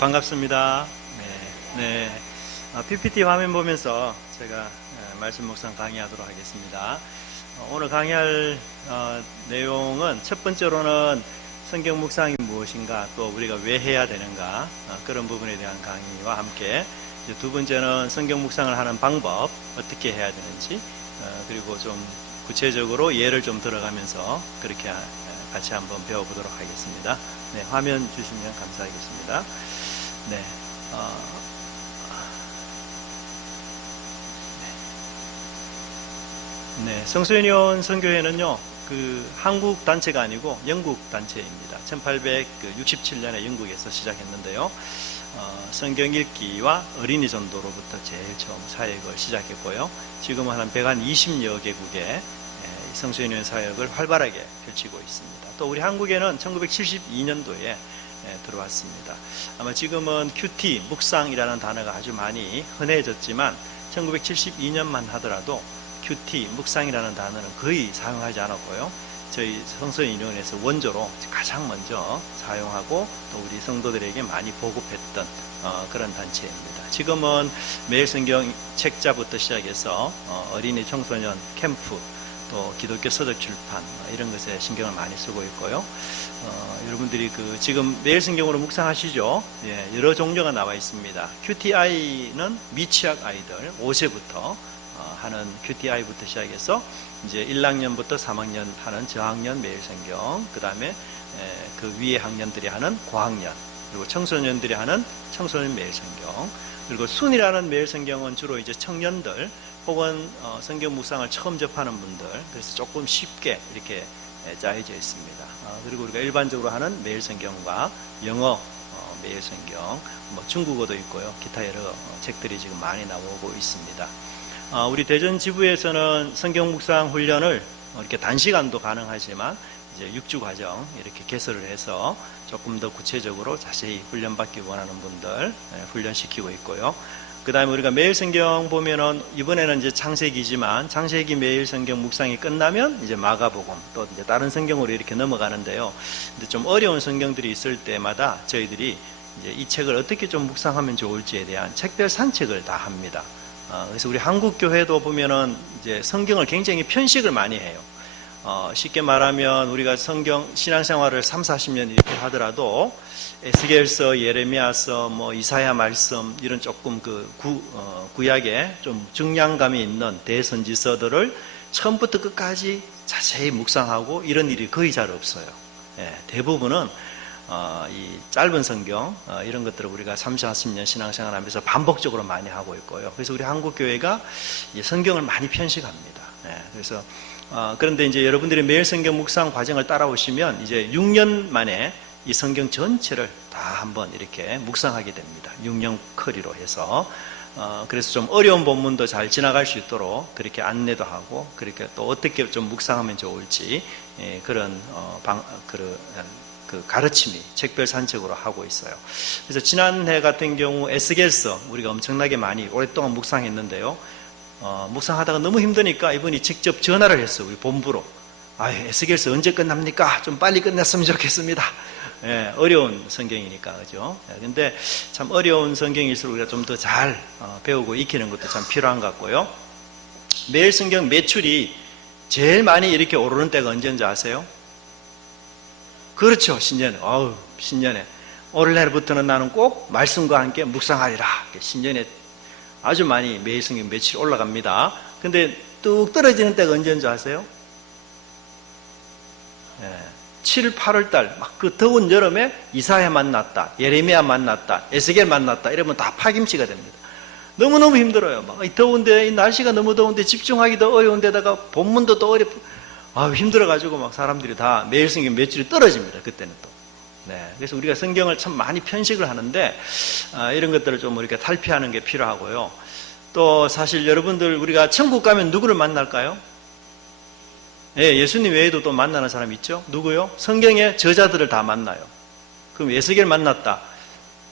반갑습니다. PPT 화면 보면서 제가 말씀 묵상 강의하도록 하겠습니다. 오늘 강의할 내용은 첫 번째로는 성경 묵상이 무엇인가, 또 우리가 왜 해야 되는가, 그런 부분에 대한 강의와 함께 이제 두 번째는 성경 묵상을 하는 방법, 어떻게 해야 되는지, 그리고 좀 구체적으로 예를 좀 들어가면서 그렇게 같이 한번 배워보도록 하겠습니다. 화면 주시면 감사하겠습니다. 성수유니온 선교회는요, 한국 단체가 아니고 영국 단체입니다. 1867년에 영국에서 시작했는데요. 성경 읽기와 어린이 전도로부터 제일 처음 사역을 시작했고요. 지금은 한 120여 개국에 성수유니온 사역을 활발하게 펼치고 있습니다. 또 우리 한국에는 1972년도에 들어왔습니다. 아마 지금은 큐티, 묵상이라는 단어가 아주 많이 흔해졌지만 1972년만 하더라도 큐티, 묵상이라는 단어는 거의 사용하지 않았고요. 저희 성서인연에서 원조로 가장 먼저 사용하고 또 우리 성도들에게 많이 보급했던 그런 단체입니다. 지금은 매일 성경 책자부터 시작해서 어린이 청소년 캠프, 또 기독교 서적 출판 이런 것에 신경을 많이 쓰고 있고요. 여러분들이 지금 매일 성경으로 묵상하시죠? 여러 종류가 나와 있습니다. QTI는 미취학 아이들 5세부터 하는 QTI부터 시작해서 이제 1학년부터 3학년 하는 저학년 매일 성경, 그 다음에 그 위에 학년들이 하는 고학년, 그리고 청소년들이 하는 청소년 매일 성경, 그리고 순이라는 매일 성경은 주로 이제 청년들 혹은 성경 묵상을 처음 접하는 분들, 그래서 조금 쉽게 이렇게 짜여져 있습니다. 그리고 우리가 일반적으로 하는 매일 성경과 영어 매일 성경, 중국어도 있고요. 기타 여러 책들이 지금 많이 나오고 있습니다. 우리 대전 지부에서는 성경 묵상 훈련을 이렇게 단시간도 가능하지만 이제 6주 과정 이렇게 개설을 해서 조금 더 구체적으로 자세히 훈련받기 원하는 분들 훈련시키고 있고요. 그 다음에 우리가 매일 성경 보면은 이번에는 이제 창세기지만 창세기 매일 성경 묵상이 끝나면 이제 마가복음 또 이제 다른 성경으로 이렇게 넘어가는데요. 근데 좀 어려운 성경들이 있을 때마다 저희들이 이제 이 책을 어떻게 좀 묵상하면 좋을지에 대한 책별 산책을 다 합니다. 그래서 우리 한국 교회도 보면은 이제 성경을 굉장히 편식을 많이 해요. 쉽게 말하면 우리가 성경 신앙생활을 30-40년 이렇게 하더라도 에스겔서, 예레미야서, 이사야 말씀 이런 조금 구약에 좀 중량감이 있는 대선지서들을 처음부터 끝까지 자세히 묵상하고 이런 일이 거의 잘 없어요. 대부분은 이 짧은 성경 이런 것들을 우리가 30-40년 신앙생활 하면서 반복적으로 많이 하고 있고요. 그래서 우리 한국 교회가 성경을 많이 편식합니다. 그래서 그런데 이제 여러분들이 매일 성경 묵상 과정을 따라오시면 이제 6년 만에 이 성경 전체를 다 한번 이렇게 묵상하게 됩니다. 6년 커리로 해서 그래서 좀 어려운 본문도 잘 지나갈 수 있도록 그렇게 안내도 하고 그렇게 또 어떻게 좀 묵상하면 좋을지 그런 가르침이 책별 산책으로 하고 있어요. 그래서 지난해 같은 경우 에스겔서 우리가 엄청나게 많이 오랫동안 묵상했는데요. 묵상하다가 너무 힘드니까 이분이 직접 전화를 했어요. 우리 본부로. 에스겔서 언제 끝납니까? 좀 빨리 끝냈으면 좋겠습니다. 어려운 성경이니까, 그죠? 근데 참 어려운 성경일수록 우리가 좀 더 잘 배우고 익히는 것도 참 필요한 것 같고요. 매일 성경 매출이 제일 많이 이렇게 오르는 때가 언제인지 아세요? 그렇죠. 신년에. 신년에. 오늘날부터는 나는 꼭 말씀과 함께 묵상하리라. 신년에 아주 많이 매일 성경 매출이 올라갑니다. 근데 뚝 떨어지는 때가 언제인지 아세요? 7, 8월 달, 막 그 더운 여름에 이사야 만났다, 예레미야 만났다, 에스겔 만났다, 이러면 다 파김치가 됩니다. 너무너무 힘들어요. 막 더운데, 이 날씨가 너무 더운데 집중하기도 어려운데다가 본문도 또 힘들어가지고 막 사람들이 다 매일 성경 매출이 떨어집니다. 그때는 또. 그래서 우리가 성경을 참 많이 편식을 하는데, 이런 것들을 좀 이렇게 탈피하는 게 필요하고요. 또 사실 여러분들 우리가 천국 가면 누구를 만날까요? 예수님 외에도 또 만나는 사람 있죠? 누구요? 성경의 저자들을 다 만나요. 그럼 에스겔 만났다.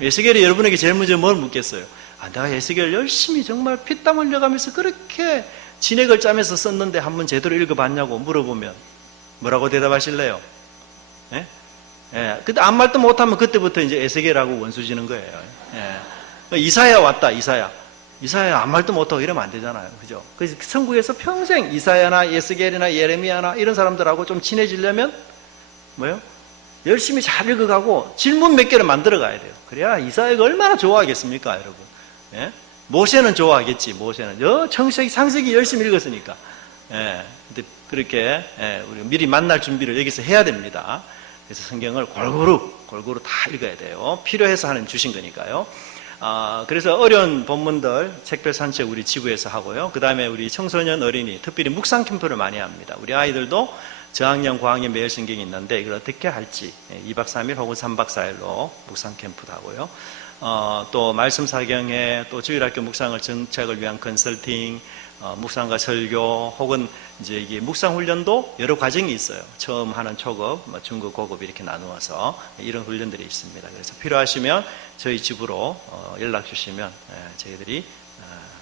에스겔이 여러분에게 제일 먼저 뭘 묻겠어요? 내가 에스겔 열심히 정말 피땀 흘려가면서 그렇게 진액을 짜면서 썼는데 한번 제대로 읽어봤냐고 물어보면 뭐라고 대답하실래요? 예. 근데 아무 말도 못하면 그때부터 이제 에스겔하고 원수 지는 거예요. 예. 이사야 왔다, 이사야. 이사야 아무 말도 못하고 이러면 안 되잖아요. 그죠? 그래서 천국에서 평생 이사야나 에스겔이나 예레미야나 이런 사람들하고 좀 친해지려면 뭐요? 열심히 잘 읽어가고 질문 몇 개를 만들어 가야 돼요. 그래야 이사야가 얼마나 좋아하겠습니까, 여러분? 예? 모세는 좋아하겠지, 모세는. 창세기, 창세기 열심히 읽었으니까. 예. 근데 그렇게, 예, 우리 미리 만날 준비를 여기서 해야 됩니다. 그래서 성경을 골고루 다 읽어야 돼요. 필요해서 하나님 주신 거니까요. 그래서 어려운 본문들 책별 산책 우리 지구에서 하고요. 그 다음에 우리 청소년 어린이, 특별히 묵상 캠프를 많이 합니다. 우리 아이들도 저학년, 고학년 매일 성경이 있는데 이걸 어떻게 할지 2박 3일 혹은 3박 4일로 묵상 캠프도 하고요. 또 말씀 사경회, 또 주일학교 묵상을 정착을 위한 컨설팅, 묵상과 설교, 혹은 이제 이게 묵상 훈련도 여러 과정이 있어요. 처음 하는 초급, 중급, 고급 이렇게 나누어서 이런 훈련들이 있습니다. 그래서 필요하시면 저희 집으로 연락 주시면 저희들이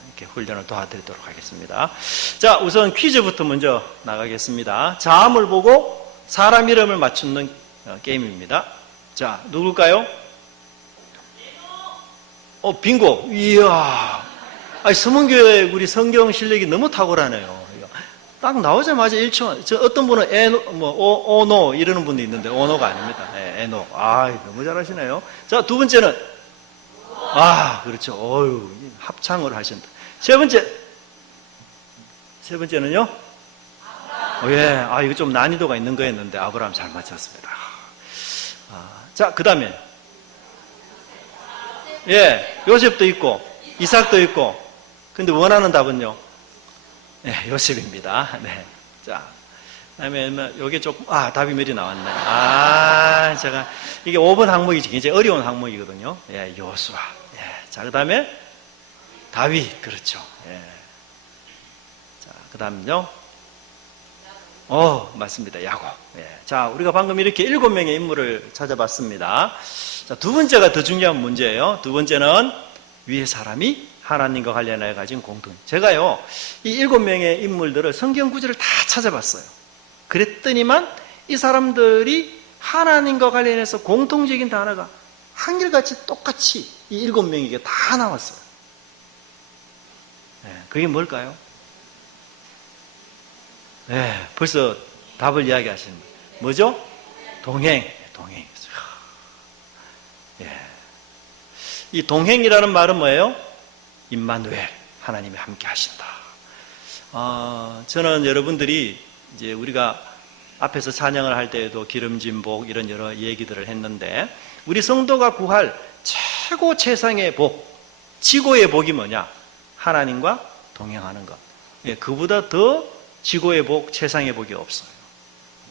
이렇게 훈련을 도와드리도록 하겠습니다. 자, 우선 퀴즈부터 먼저 나가겠습니다. 자음을 보고 사람 이름을 맞추는 게임입니다. 자, 누굴까요? 빙고. 이야. 아니, 서문교회 우리 성경 실력이 너무 탁월하네요. 딱 나오자마자 1초. 저 어떤 분은 오노 이러는 분도 있는데 오노가 아닙니다. 에노. 너무 잘하시네요. 자, 두 번째는 그렇죠. 어유, 합창을 하신다. 세 번째는요? 예. 이거 좀 난이도가 있는 거였는데 아브라함 잘 맞췄습니다. 자, 그다음에 예, 요셉도 있고 이삭도 있고. 근데 원하는 답은요? 네, 요셉입니다. 네. 자, 그다음에 요게 조금 답이 미리 나왔네. 제가 이게 5번 항목이 굉장히 어려운 항목이거든요. 예, 요수아. 예. 자, 그다음에 다윗. 그렇죠. 예. 자, 그다음요. 맞습니다. 야곱. 예. 자, 우리가 방금 이렇게 7명의 인물을 찾아봤습니다. 자, 두 번째가 더 중요한 문제예요. 두 번째는 위에 사람이 하나님과 관련해 가진 공통. 제가요, 이 7명의 인물들을 성경 구절을 다 찾아봤어요. 그랬더니만 이 사람들이 하나님과 관련해서 공통적인 단어가 한결같이 똑같이 이 7명에게 다 나왔어요. 네, 그게 뭘까요? 네, 벌써 답을 이야기하시는 거예요. 뭐죠? 동행. 예. 이 동행이라는 말은 뭐예요? 임마누엘, 하나님이 함께 하신다. 저는 여러분들이 이제 우리가 앞에서 찬양을 할 때에도 기름진 복 이런 여러 얘기들을 했는데, 우리 성도가 구할 최고 최상의 복, 지고의 복이 뭐냐? 하나님과 동행하는 것. 예, 그보다 더 지고의 복, 최상의 복이 없어요.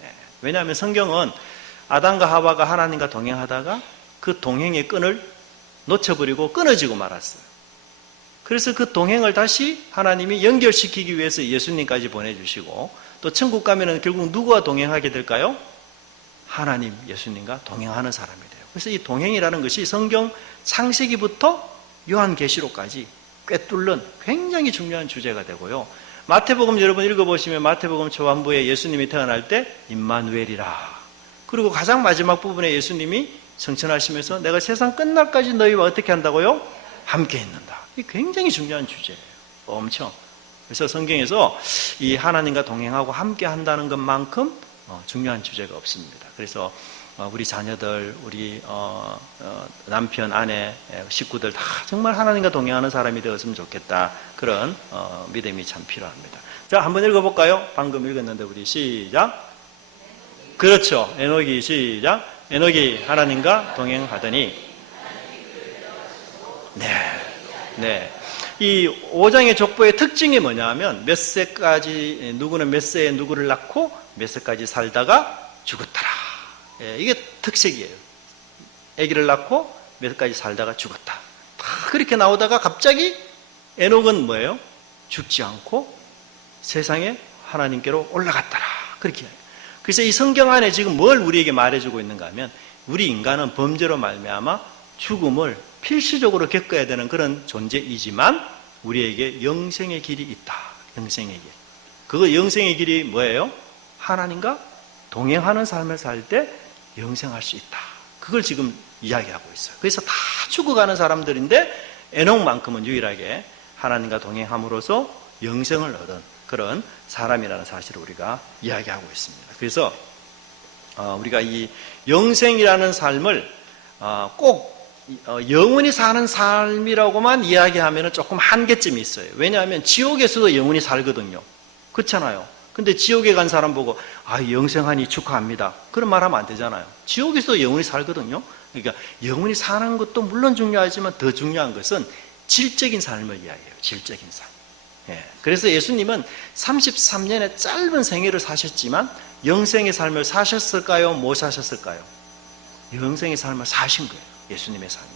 예, 왜냐하면 성경은 아담과 하와가 하나님과 동행하다가 그 동행의 끈을 놓쳐버리고 끊어지고 말았어요. 그래서 그 동행을 다시 하나님이 연결시키기 위해서 예수님까지 보내주시고, 또 천국 가면은 결국 누구와 동행하게 될까요? 하나님, 예수님과 동행하는 사람이 돼요. 그래서 이 동행이라는 것이 성경 창세기부터 요한계시록까지 꿰뚫는 굉장히 중요한 주제가 되고요. 마태복음 여러분 읽어보시면 마태복음 초반부에 예수님이 태어날 때 임마누엘이라. 그리고 가장 마지막 부분에 예수님이 성천하시면서 내가 세상 끝날까지 너희와 어떻게 한다고요? 함께 있는다. 이게 굉장히 중요한 주제예요. 엄청. 그래서 성경에서 이 하나님과 동행하고 함께 한다는 것만큼 중요한 주제가 없습니다. 그래서 우리 자녀들, 우리 남편, 아내, 식구들 다 정말 하나님과 동행하는 사람이 되었으면 좋겠다. 그런 믿음이 참 필요합니다. 자, 한번 읽어볼까요? 방금 읽었는데 우리 시작. 그렇죠. 에녹이 시작. 에녹이 하나님과 동행하더니 네. 이 5장의 족보의 특징이 뭐냐 하면 몇 세까지 누구는 몇 세에 누구를 낳고 몇 세까지 살다가 죽었더라. 예, 이게 특색이에요. 아기를 낳고 몇 세까지 살다가 죽었다. 다 그렇게 나오다가 갑자기 에녹은 뭐예요? 죽지 않고 세상에 하나님께로 올라갔더라. 그렇게 해요. 그래서 이 성경 안에 지금 뭘 우리에게 말해주고 있는가 하면 우리 인간은 범죄로 말미암아 죽음을 필수적으로 겪어야 되는 그런 존재이지만 우리에게 영생의 길이 있다. 영생의 길. 그 영생의 길이 뭐예요? 하나님과 동행하는 삶을 살 때 영생할 수 있다. 그걸 지금 이야기하고 있어요. 그래서 다 죽어가는 사람들인데 에녹만큼은 유일하게 하나님과 동행함으로써 영생을 얻은 그런 사람이라는 사실을 우리가 이야기하고 있습니다. 그래서 우리가 이 영생이라는 삶을 꼭 영원히 사는 삶이라고만 이야기하면 조금 한계점이 있어요. 왜냐하면 지옥에서도 영원히 살거든요. 그렇잖아요. 근데 지옥에 간 사람 보고 영생하니 축하합니다. 그런 말 하면 안 되잖아요. 지옥에서도 영원히 살거든요. 그러니까 영원히 사는 것도 물론 중요하지만 더 중요한 것은 질적인 삶을 이야기해요. 질적인 삶. 그래서 예수님은 33년의 짧은 생애를 사셨지만 영생의 삶을 사셨을까요? 못 사셨을까요? 영생의 삶을 사신 거예요. 예수님의 삶이.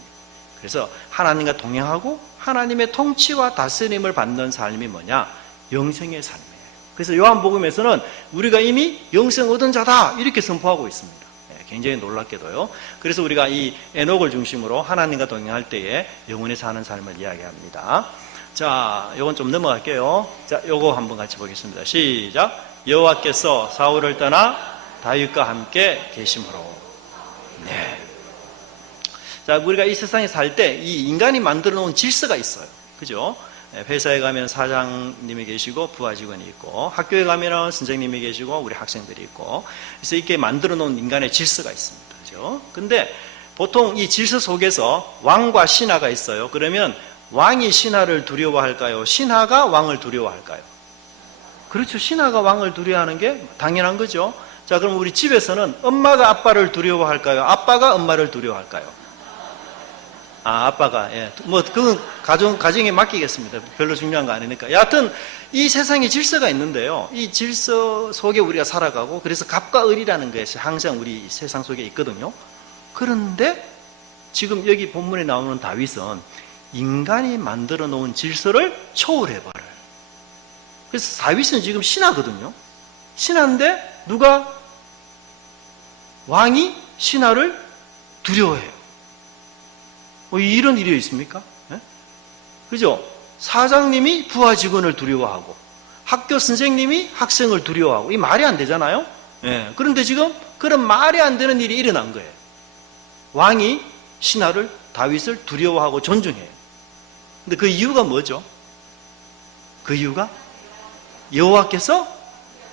그래서 하나님과 동행하고 하나님의 통치와 다스림을 받는 삶이 뭐냐? 영생의 삶이에요. 그래서 요한복음에서는 우리가 이미 영생 얻은 자다 이렇게 선포하고 있습니다. 굉장히 놀랍게도요. 그래서 우리가 이 에녹을 중심으로 하나님과 동행할 때에 영원히 사는 삶을 이야기합니다. 자, 요건 좀 넘어갈게요. 자, 요거 한번 같이 보겠습니다. 시작. 여호와께서 사울을 떠나 다윗과 함께 계심으로. 네. 자, 우리가 이 세상에 살 때 이 인간이 만들어 놓은 질서가 있어요. 그죠? 회사에 가면 사장님이 계시고 부하 직원이 있고, 학교에 가면 선생님이 계시고 우리 학생들이 있고, 그래서 이렇게 만들어 놓은 인간의 질서가 있습니다. 그죠? 근데 보통 이 질서 속에서 왕과 신하가 있어요. 그러면 왕이 신하를 두려워할까요? 신하가 왕을 두려워할까요? 그렇죠. 신하가 왕을 두려워하는 게 당연한 거죠. 자, 그럼 우리 집에서는 엄마가 아빠를 두려워할까요? 아빠가 엄마를 두려워할까요? 아빠가, 그건 가정에 맡기겠습니다. 별로 중요한 거 아니니까. 여하튼, 이 세상에 질서가 있는데요. 이 질서 속에 우리가 살아가고, 그래서 갑과 을이라는 것이 항상 우리 세상 속에 있거든요. 그런데, 지금 여기 본문에 나오는 다윗은 인간이 만들어 놓은 질서를 초월해버려요. 그래서 다윗은 지금 신하거든요. 신하인데, 왕이 신하를 두려워해요. 이런 일이 있습니까? 그죠? 사장님이 부하 직원을 두려워하고 학교 선생님이 학생을 두려워하고 이 말이 안 되잖아요? 그런데 지금 그런 말이 안 되는 일이 일어난 거예요. 왕이 신하를 다윗을 두려워하고 존중해요. 근데 그 이유가 뭐죠? 그 이유가 여호와께서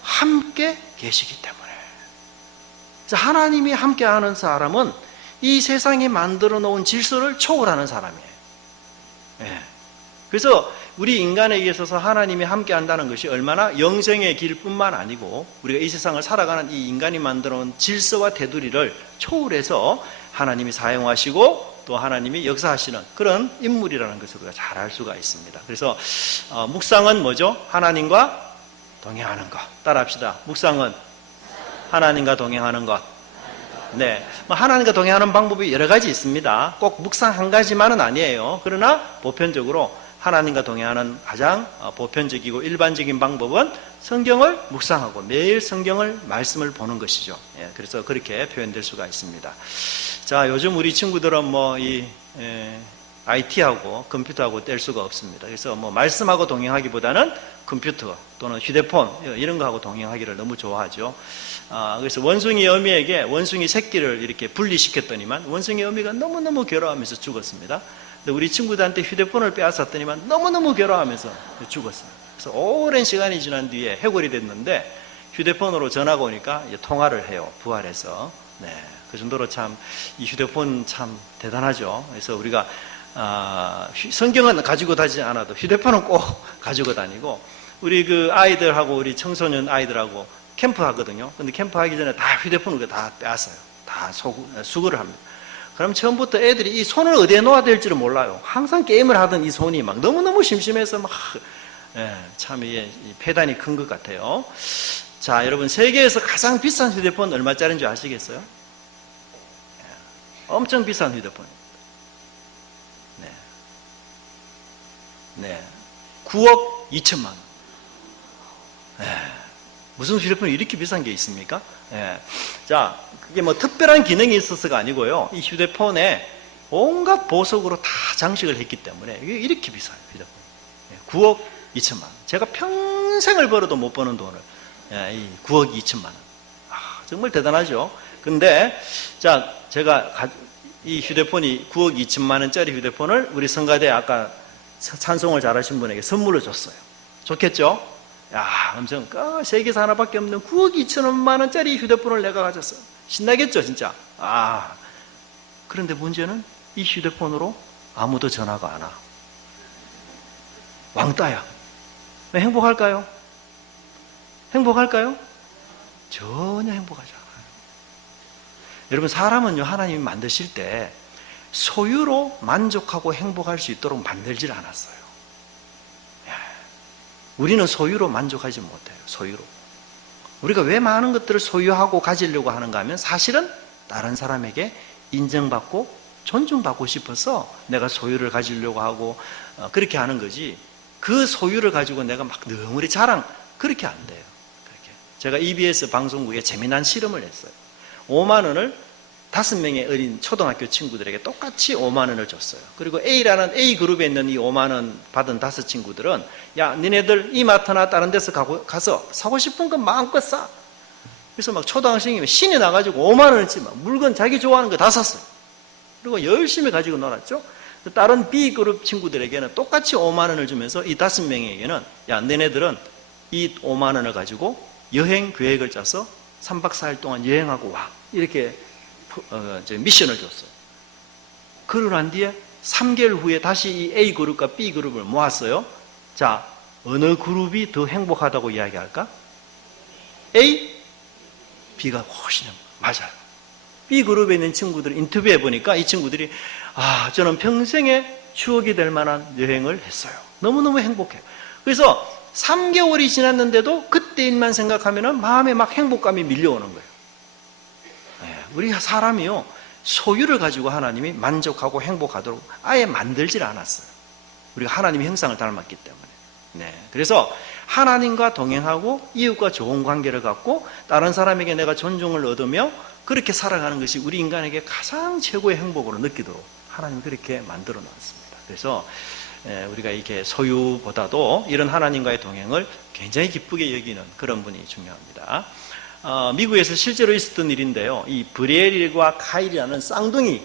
함께 계시기 때문에. 하나님이 함께하는 사람은 이 세상에 만들어 놓은 질서를 초월하는 사람이에요. 그래서 우리 인간에게 있어서 하나님이 함께 한다는 것이 얼마나 영생의 길뿐만 아니고 우리가 이 세상을 살아가는 이 인간이 만들어 놓은 질서와 테두리를 초월해서 하나님이 사용하시고 또 하나님이 역사하시는 그런 인물이라는 것을 우리가 잘 알 수가 있습니다. 그래서 묵상은 뭐죠? 하나님과 동행하는 것. 따라합시다. 묵상은 하나님과 동행하는 것. 네, 하나님과 동행하는 방법이 여러 가지 있습니다. 꼭 묵상 한 가지만은 아니에요. 그러나 보편적으로 하나님과 동행하는 가장 보편적이고 일반적인 방법은 성경을 묵상하고 매일 성경을 말씀을 보는 것이죠. 그래서 그렇게 표현될 수가 있습니다. 자, 요즘 우리 친구들은 IT하고 컴퓨터하고 뗄 수가 없습니다. 그래서 말씀하고 동행하기보다는 컴퓨터 또는 휴대폰 이런 거하고 동행하기를 너무 좋아하죠. 그래서 원숭이 어미에게 원숭이 새끼를 이렇게 분리시켰더니만 원숭이 어미가 너무너무 괴로워하면서 죽었습니다. 근데 우리 친구들한테 휴대폰을 빼앗았더니만 너무너무 괴로워하면서 죽었어요. 그래서 오랜 시간이 지난 뒤에 해골이 됐는데 휴대폰으로 전화가 오니까 이제 통화를 해요. 부활해서. 네, 그 정도로 참 이 휴대폰 참 대단하죠. 그래서 우리가 성경은 가지고 다니지 않아도 휴대폰은 꼭 가지고 다니고 우리 그 아이들하고 우리 청소년 아이들하고 캠프 하거든요. 근데 캠프 하기 전에 다 휴대폰을 다 빼앗아요. 다 수거를 합니다. 그럼 처음부터 애들이 이 손을 어디에 놓아야 될지를 몰라요. 항상 게임을 하던 이 손이 막 너무너무 심심해서 참 이게 폐단이 큰 것 같아요. 자, 여러분 세계에서 가장 비싼 휴대폰 얼마짜리인지 아시겠어요? 엄청 비싼 휴대폰입니다. 네. 9억 2천만 원. 무슨 휴대폰이 이렇게 비싼 게 있습니까? 자, 그게 특별한 기능이 있어서가 아니고요. 이 휴대폰에 온갖 보석으로 다 장식을 했기 때문에 이게 이렇게 비싸요, 휴대폰. 9억 2천만 원. 제가 평생을 벌어도 못 버는 돈을 이 9억 2천만 원. 정말 대단하죠. 근데 자, 제가 이 휴대폰이 9억 2천만 원짜리 휴대폰을 우리 성가대 아까 찬송을 잘하신 분에게 선물로 줬어요. 좋겠죠? 야, 엄청 세계에서 하나밖에 없는 9억 2천만 원짜리 휴대폰을 내가 가졌어. 신나겠죠, 진짜? 그런데 문제는 이 휴대폰으로 아무도 전화가 안 와. 왕따야. 행복할까요? 행복할까요? 전혀 행복하지 않아요. 여러분, 사람은요, 하나님이 만드실 때 소유로 만족하고 행복할 수 있도록 만들질 않았어요. 우리는 소유로 만족하지 못해요. 소유로. 우리가 왜 많은 것들을 소유하고 가지려고 하는가 하면 사실은 다른 사람에게 인정받고 존중받고 싶어서 내가 소유를 가지려고 하고 그렇게 하는 거지, 그 소유를 가지고 내가 막 너무리 자랑, 그렇게 안 돼요. 그렇게. 제가 EBS 방송국에 재미난 실험을 했어요. 5만 원을 5명의 어린 초등학교 친구들에게 똑같이 5만 원을 줬어요. 그리고 A라는 A그룹에 있는 이 5만 원 받은 5 친구들은, 야, 니네들 이마트나 다른 데서 가서 사고 싶은 건 마음껏 사. 그래서 막 초등학생이 신이 나가지고 5만 원어치 막 물건 자기 좋아하는 거 다 샀어요. 그리고 열심히 가지고 놀았죠. 다른 B그룹 친구들에게는 똑같이 5만 원을 주면서 이 5명에게는, 야, 너네들은 이 5만 원을 가지고 여행 계획을 짜서 3박 4일 동안 여행하고 와. 이렇게 미션을 줬어요. 그러고 난 뒤에 3개월 후에 다시 이 A그룹과 B그룹을 모았어요. 자, 어느 그룹이 더 행복하다고 이야기할까? A? B가 훨씬 맞아요. B그룹에 있는 친구들 인터뷰해 보니까 이 친구들이, 저는 평생에 추억이 될 만한 여행을 했어요. 너무너무 행복해요. 그래서 3개월이 지났는데도 그때 일만 생각하면 마음에 막 행복감이 밀려오는 거예요. 우리 사람이요, 소유를 가지고 하나님이 만족하고 행복하도록 아예 만들질 않았어요. 우리가 하나님의 형상을 닮았기 때문에. 그래서 하나님과 동행하고 이웃과 좋은 관계를 갖고 다른 사람에게 내가 존중을 얻으며 그렇게 살아가는 것이 우리 인간에게 가장 최고의 행복으로 느끼도록 하나님이 그렇게 만들어 놨습니다. 그래서 우리가 이렇게 소유보다도 이런 하나님과의 동행을 굉장히 기쁘게 여기는 그런 분이 중요합니다. 미국에서 실제로 있었던 일인데요. 이 브리엘과 카일이라는 쌍둥이가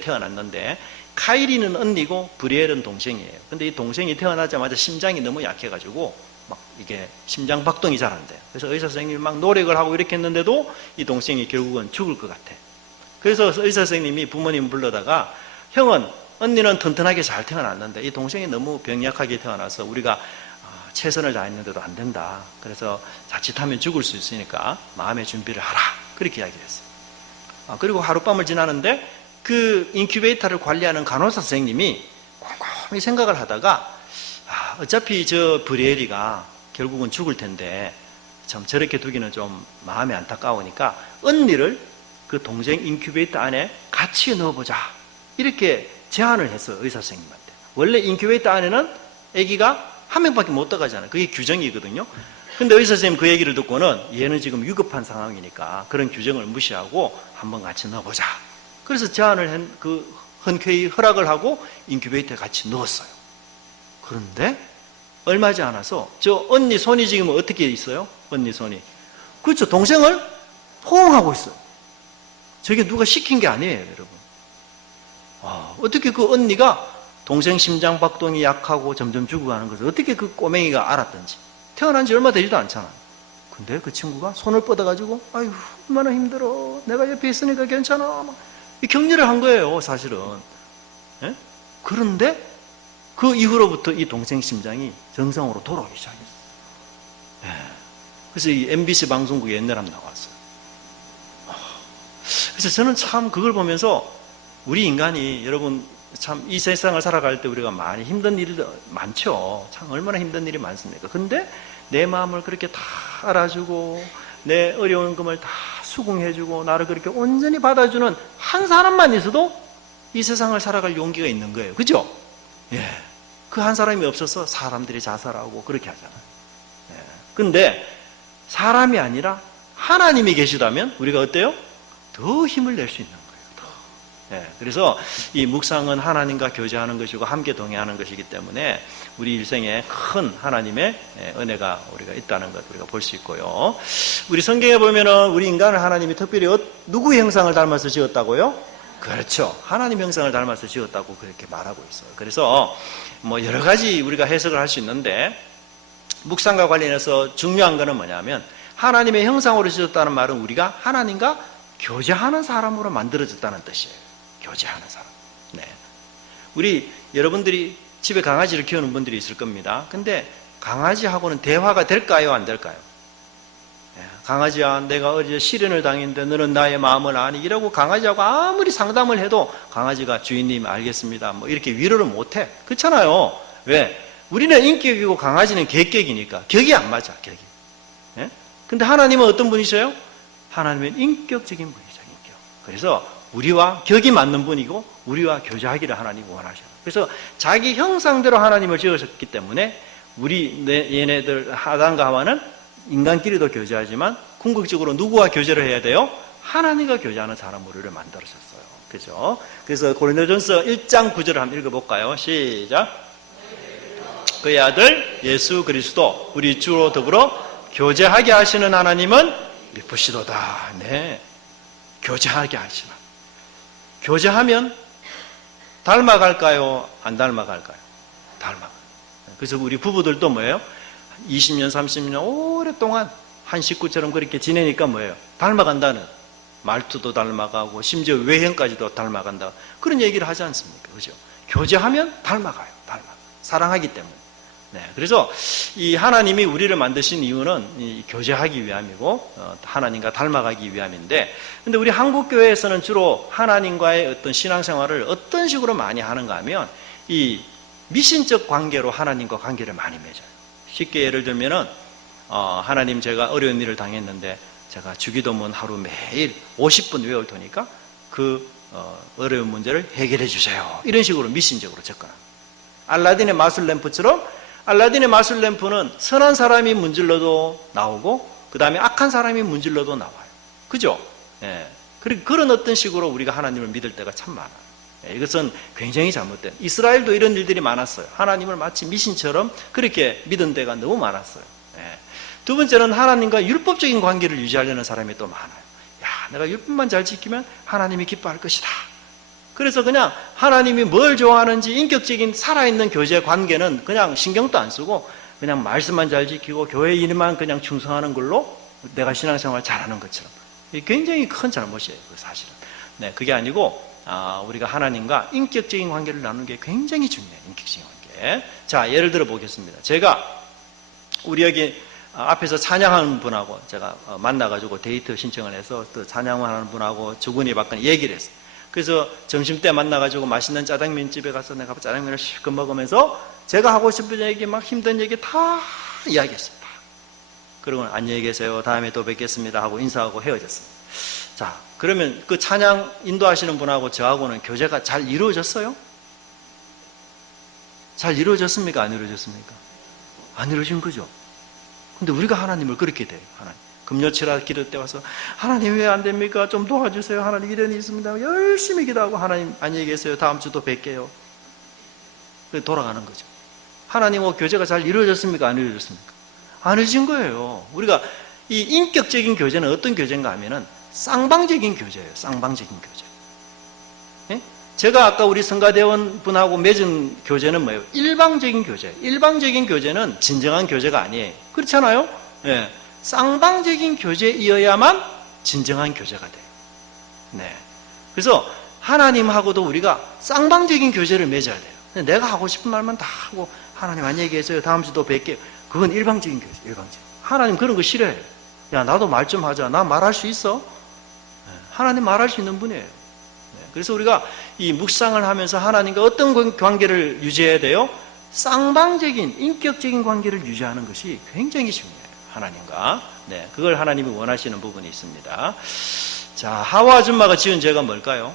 태어났는데, 카일이는 언니고 브리엘은 동생이에요. 근데 이 동생이 태어나자마자 심장이 너무 약해가지고 막 이게 심장 박동이 잘 안 돼요. 그래서 의사 선생님이 막 노력을 하고 이렇게 했는데도 이 동생이 결국은 죽을 것 같아. 그래서 의사 선생님이 부모님 불러다가, 언니는 튼튼하게 잘 태어났는데 이 동생이 너무 병약하게 태어나서 우리가 최선을 다했는데도 안 된다. 그래서 자칫하면 죽을 수 있으니까 마음의 준비를 하라. 그렇게 이야기를 했어요. 그리고 하룻밤을 지나는데 그 인큐베이터를 관리하는 간호사 선생님이 곰곰이 생각을 하다가, 어차피 저 브리엘이가 결국은 죽을 텐데 참 저렇게 두기는 좀 마음이 안타까우니까 언니를 그 동생 인큐베이터 안에 같이 넣어보자. 이렇게 제안을 했어요. 의사 선생님한테. 원래 인큐베이터 안에는 아기가 한 명밖에 못 들어가잖아요. 그게 규정이거든요. 근데 의사 선생님 그 얘기를 듣고는, 얘는 지금 위급한 상황이니까 그런 규정을 무시하고 한번 같이 넣어보자. 그래서 제안을 흔쾌히 허락을 하고 인큐베이터에 같이 넣었어요. 그런데 얼마 지 않아서 저 언니 손이 지금 어떻게 있어요? 언니 손이. 그렇죠. 동생을 포옹하고 있어요. 저게 누가 시킨 게 아니에요, 여러분. 어떻게 그 언니가 동생 심장 박동이 약하고 점점 죽어가는 것을 어떻게 그 꼬맹이가 알았던지. 태어난 지 얼마 되지도 않잖아요. 근데 그 친구가 손을 뻗어가지고, 아유, 얼마나 힘들어. 내가 옆에 있으니까 괜찮아. 격려를 한 거예요, 사실은. 예? 그런데 그 이후로부터 이 동생 심장이 정상으로 돌아오기 시작했어요. 예. 그래서 이 MBC 방송국에 옛날에 한번 나왔어요. 그래서 저는 참 그걸 보면서 우리 인간이, 여러분, 참 이 세상을 살아갈 때 우리가 많이 힘든 일도 많죠. 참 얼마나 힘든 일이 많습니까? 근데 내 마음을 그렇게 다 알아주고 내 어려운 것을 다 수긍해주고 나를 그렇게 온전히 받아주는 한 사람만 있어도 이 세상을 살아갈 용기가 있는 거예요. 그죠? 예. 그 한 사람이 없어서 사람들이 자살하고 그렇게 하잖아요. 예. 근데 사람이 아니라 하나님이 계시다면 우리가 어때요? 더 힘을 낼 수 있는 거예요. 그래서 이 묵상은 하나님과 교제하는 것이고 함께 동행하는 것이기 때문에 우리 일생에 큰 하나님의 은혜가 우리가 있다는 것 우리가 볼 수 있고요. 우리 성경에 보면은 우리 인간을 하나님이 특별히 누구 형상을 닮아서 지었다고요? 그렇죠. 하나님 형상을 닮아서 지었다고 그렇게 말하고 있어요. 그래서 뭐 여러 가지 우리가 해석을 할 수 있는데 묵상과 관련해서 중요한 것은 뭐냐면 하나님의 형상으로 지었다는 말은 우리가 하나님과 교제하는 사람으로 만들어졌다는 뜻이에요. 교제하는 사람. 우리 여러분들이 집에 강아지를 키우는 분들이 있을 겁니다. 근데 강아지하고는 대화가 될까요? 안 될까요? 강아지야, 내가 어제 실연을 당했는데 너는 나의 마음을 아니? 이라고 강아지하고 아무리 상담을 해도 강아지가 주인님 알겠습니다. 뭐 이렇게 위로를 못해. 그렇잖아요. 왜? 우리는 인격이고 강아지는 객격이니까 격이 안 맞아. 격이. 근데 하나님은 어떤 분이세요? 하나님은 인격적인 분이죠. 인격. 그래서 우리와 격이 맞는 분이고 우리와 교제하기를 하나님이 원하셔요. 그래서 자기 형상대로 하나님을 지으셨기 때문에 우리 얘네들 아담과 하와는 인간끼리도 교제하지만 궁극적으로 누구와 교제를 해야 돼요? 하나님과 교제하는 사람으로 우리를 만들어졌어요. 그죠? 그래서 고린도전서 1장 9절을 한번 읽어볼까요? 시작. 그의 아들 예수 그리스도 우리 주로 더불어 교제하게 하시는 하나님은 미쁘시도다. 네, 교제하게 하시는. 교제하면 닮아갈까요? 안 닮아갈까요? 닮아가요. 그래서 우리 부부들도 뭐예요? 20년, 30년 오랫동안 한 식구처럼 그렇게 지내니까 뭐예요? 닮아간다는 말투도 닮아가고 심지어 외형까지도 닮아간다. 그런 얘기를 하지 않습니까? 그죠? 교제하면 닮아가요. 사랑하기 때문에. 그래서 이 하나님이 우리를 만드신 이유는 이 교제하기 위함이고 하나님과 닮아가기 위함인데, 근데 우리 한국교회에서는 주로 하나님과의 어떤 신앙생활을 어떤 식으로 많이 하는가 하면 이 미신적 관계로 하나님과 관계를 많이 맺어요. 쉽게 예를 들면은 하나님 제가 어려운 일을 당했는데 제가 주기도문 하루 매일 50분 외울 테니까 그 어려운 문제를 해결해 주세요. 이런 식으로 미신적으로 접근합니다. 알라딘의 마술 램프처럼 알라딘의 마술 램프는 선한 사람이 문질러도 나오고 그 다음에 악한 사람이 문질러도 나와요. 그죠? 그런 어떤 식으로 우리가 하나님을 믿을 때가 참 많아요. 이것은 굉장히 잘못된, 이스라엘도 이런 일들이 많았어요. 하나님을 마치 미신처럼 그렇게 믿은 데가 너무 많았어요. 두 번째는 하나님과 율법적인 관계를 유지하려는 사람이 또 많아요. 야, 내가 율법만 잘 지키면 하나님이 기뻐할 것이다. 그래서 그냥 하나님이 뭘 좋아하는지 인격적인 살아있는 교제 관계는 그냥 신경도 안 쓰고 그냥 말씀만 잘 지키고 교회 일만 그냥 충성하는 걸로 내가 신앙생활 잘하는 것처럼. 이게 굉장히 큰 잘못이에요. 사실은. 그게 아니고 우리가 하나님과 인격적인 관계를 나누는 게 굉장히 중요해요. 인격적인 관계. 자, 예를 들어 보겠습니다. 제가 우리 여기 앞에서 찬양하는 분하고 제가 만나가지고 데이트 신청을 해서 또 찬양하는 분하고 주거니 받거니 얘기를 했어요. 그래서 점심때 만나가지고 맛있는 짜장면집에 가서 내가 짜장면을 실컷 먹으면서 제가 하고 싶은 얘기, 막 힘든 얘기 다 이야기했어요. 그러고 안녕히 계세요. 다음에 또 뵙겠습니다 하고 인사하고 헤어졌어요. 자, 그러면 그 찬양 인도하시는 분하고 저하고는 교제가 잘 이루어졌어요? 잘 이루어졌습니까? 안 이루어졌습니까? 안 이루어진 거죠. 근데 우리가 하나님을 그렇게 돼요. 하나님. 금요칠화 기도 때 와서 하나님 왜 안 됩니까? 좀 도와주세요. 하나님 이런 일이 있습니다. 열심히 기도하고 하나님 안녕히 계세요. 다음 주 또 뵐게요. 돌아가는 거죠. 하나님하고 교제가 잘 이루어졌습니까? 안 이루어졌습니까? 안 이루어진 거예요. 우리가 이 인격적인 교제는 어떤 교제인가 하면은 쌍방적인 교제예요. 쌍방적인 교제. 예? 제가 아까 우리 성가대원 분하고 맺은 교제는 뭐예요? 일방적인 교제. 일방적인 교제는 진정한 교제가 아니에요. 그렇잖아요? 예. 쌍방적인 교제이어야만 진정한 교제가 돼요. 그래서 하나님하고도 우리가 쌍방적인 교제를 맺어야 돼요. 내가 하고 싶은 말만 다 하고 하나님 안녕히 계세요. 다음 주도 뵐게요. 그건 일방적인 교제. 일방적. 하나님 그런 거 싫어해요. 야, 나도 말 좀 하자. 나 말할 수 있어? 하나님 말할 수 있는 분이에요. 그래서 우리가 이 묵상을 하면서 하나님과 어떤 관계를 유지해야 돼요? 쌍방적인 인격적인 관계를 유지하는 것이 굉장히 중요해요. 하나님과. 그걸 하나님이 원하시는 부분이 있습니다. 자, 하와 아줌마가 지은 죄가 뭘까요?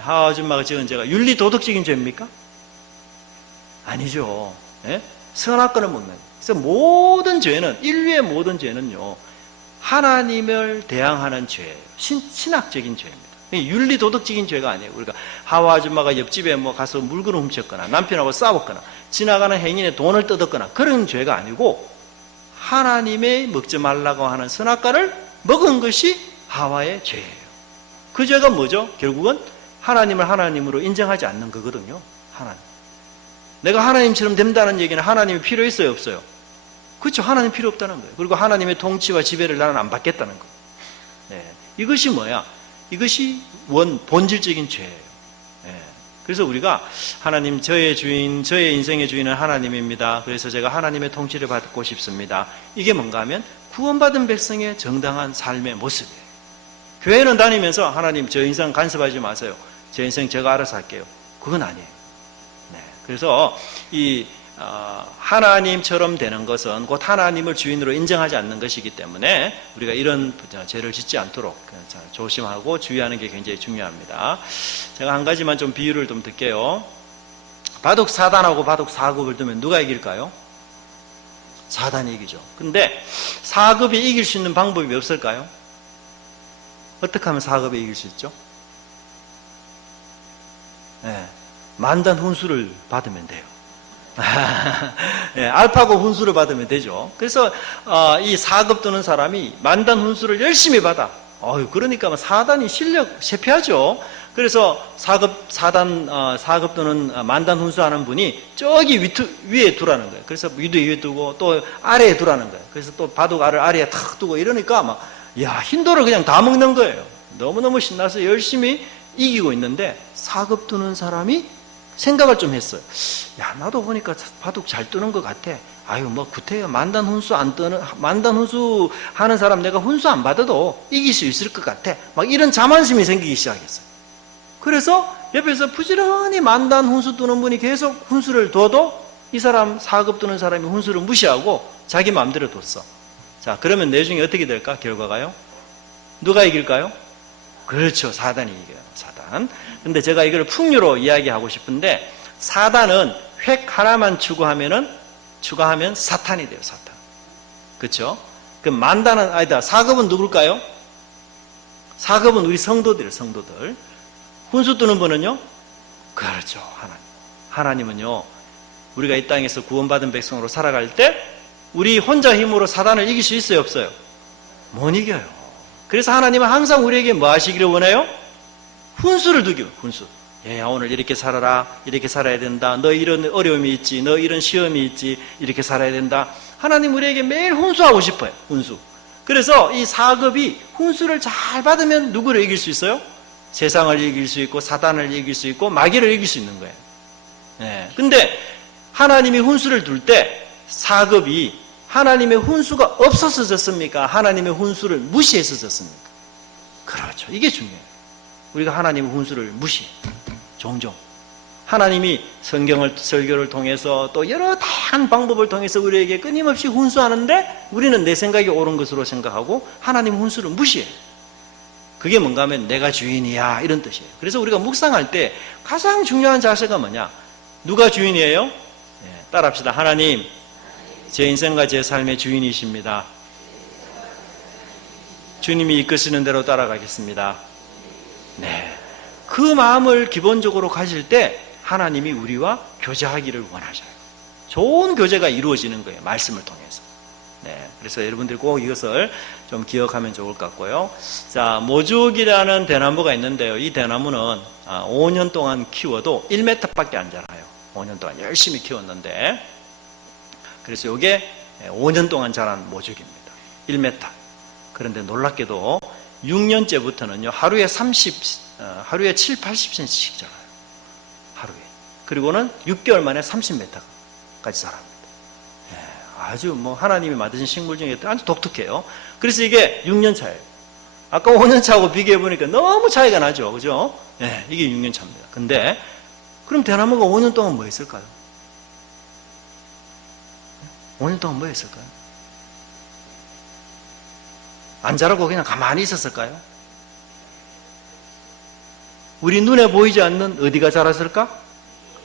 하와 아줌마가 지은 죄가 윤리 도덕적인 죄입니까? 아니죠. 선악과를 못 나요. 그래서 모든 죄는, 인류의 모든 죄는요, 하나님을 대항하는 죄예요. 신학적인 죄입니다. 윤리 도덕적인 죄가 아니에요. 우리가 하와 아줌마가 옆집에 뭐 가서 물건을 훔쳤거나 남편하고 싸웠거나 지나가는 행인의 돈을 뜯었거나 그런 죄가 아니고 하나님의 먹지 말라고 하는 선악과를 먹은 것이 하와의 죄예요. 그 죄가 뭐죠? 결국은 하나님을 하나님으로 인정하지 않는 거거든요. 하나님. 내가 하나님처럼 된다는 얘기는 하나님이 필요 있어요, 없어요? 그렇죠. 하나님 필요 없다는 거예요. 그리고 하나님의 통치와 지배를 나는 안 받겠다는 거예요. 네. 이것이 뭐야? 이것이 본질적인 죄예요. 네. 그래서 우리가 하나님, 저의 주인, 저의 인생의 주인은 하나님입니다. 그래서 제가 하나님의 통치를 받고 싶습니다. 이게 뭔가 하면 구원받은 백성의 정당한 삶의 모습이에요. 교회는 다니면서 하나님, 저 인생 간섭하지 마세요. 제 인생 제가 알아서 할게요. 그건 아니에요. 네. 그래서 하나님처럼 되는 것은 곧 하나님을 주인으로 인정하지 않는 것이기 때문에 우리가 이런 죄를 짓지 않도록 조심하고 주의하는 게 굉장히 중요합니다. 제가 한 가지만 좀 비유를 좀 드릴게요. 바둑 4단하고 바둑 4급을 두면 누가 이길까요? 4단이 이기죠. 근데 4급이 이길 수 있는 방법이 없을까요? 어떻게 하면 4급이 이길 수 있죠? 네, 만단 훈수를 받으면 돼요. 네, 알파고 훈수를 받으면 되죠. 그래서 이 4급 뜨는 사람이 만단 훈수를 열심히 받아. 그러니까 4단이 실력 셰피하죠. 그래서 4급 뜨는 만단 훈수하는 분이 저기 위에 두라는 거예요. 그래서 위에 두고 또 아래에 두라는 거예요. 그래서 또 바둑 알을 아래에 탁 두고 이러니까 흰돌을 그냥 다 먹는 거예요. 너무너무 신나서 열심히 이기고 있는데 4급 뜨는 사람이 생각을 좀 했어요. 야, 나도 보니까 바둑 잘 뜨는 것 같아. 구태여. 만단 훈수 하는 사람 내가 훈수 안 받아도 이길 수 있을 것 같아. 이런 자만심이 생기기 시작했어요. 그래서 옆에서 부지런히 만단 훈수 뜨는 분이 계속 훈수를 둬도 이 사람 4급 뜨는 사람이 훈수를 무시하고 자기 마음대로 뒀어. 자, 그러면 나중에 어떻게 될까? 결과가요? 누가 이길까요? 그렇죠. 4단이 이겨요. 4단. 근데 제가 이걸 풍류로 이야기하고 싶은데 4단은 획 하나만 추가하면 사탄이 돼요. 사탄. 그렇죠? 그럼 만단은 아니다. 4급은 누굴까요? 4급은 우리 성도들. 훈수 뜨는 분은요? 그렇죠. 하나님은요. 우리가 이 땅에서 구원받은 백성으로 살아갈 때 우리 혼자 힘으로 사단을 이길 수 있어요? 없어요? 못 이겨요. 그래서 하나님은 항상 우리에게 뭐 하시기를 원해요? 훈수를 두기로. 훈수. 오늘 이렇게 살아라. 이렇게 살아야 된다. 너 이런 어려움이 있지. 너 이런 시험이 있지. 이렇게 살아야 된다. 하나님 우리에게 매일 훈수하고 싶어요. 훈수. 그래서 이 4급이 훈수를 잘 받으면 누구를 이길 수 있어요? 세상을 이길 수 있고 사단을 이길 수 있고 마귀를 이길 수 있는 거예요. 근데 하나님이 훈수를 둘 때 4급이 하나님의 훈수가 없어서 졌습니까? 하나님의 훈수를 무시해서 졌습니까? 그렇죠. 이게 중요해요. 우리가 하나님의 훈수를 무시해. 종종. 하나님이 설교를 통해서 또 여러 다양한 방법을 통해서 우리에게 끊임없이 훈수하는데 우리는 내 생각이 옳은 것으로 생각하고 하나님 훈수를 무시해. 그게 뭔가 하면 내가 주인이야 이런 뜻이에요. 그래서 우리가 묵상할 때 가장 중요한 자세가 뭐냐? 누가 주인이에요? 따라합시다. 하나님, 제 인생과 제 삶의 주인이십니다. 주님이 이끄시는 대로 따라가겠습니다. 네. 그 마음을 기본적으로 가질 때 하나님이 우리와 교제하기를 원하셔요. 좋은 교제가 이루어지는 거예요. 말씀을 통해서. 네. 그래서 여러분들 꼭 이것을 좀 기억하면 좋을 것 같고요. 자, 모죽이라는 대나무가 있는데요. 이 대나무는 5년 동안 키워도 1m밖에 안 자라요. 5년 동안 열심히 키웠는데, 그래서 이게 5년 동안 자란 모죽입니다. 1m. 그런데 놀랍게도 6년째부터는요, 하루에 7, 80cm씩 자라요. 하루에. 그리고는 6개월 만에 30m까지 자랍니다. 아주 하나님이 만드신 식물 중에 아주 독특해요. 그래서 이게 6년 차예요. 아까 5년 차하고 비교해 보니까 너무 차이가 나죠. 그죠? 이게 6년 차입니다. 근데, 그럼 대나무가 5년 동안 뭐 했을까요? 5년 동안 뭐 했을까요? 안 자라고 그냥 가만히 있었을까요? 우리 눈에 보이지 않는 어디가 자랐을까?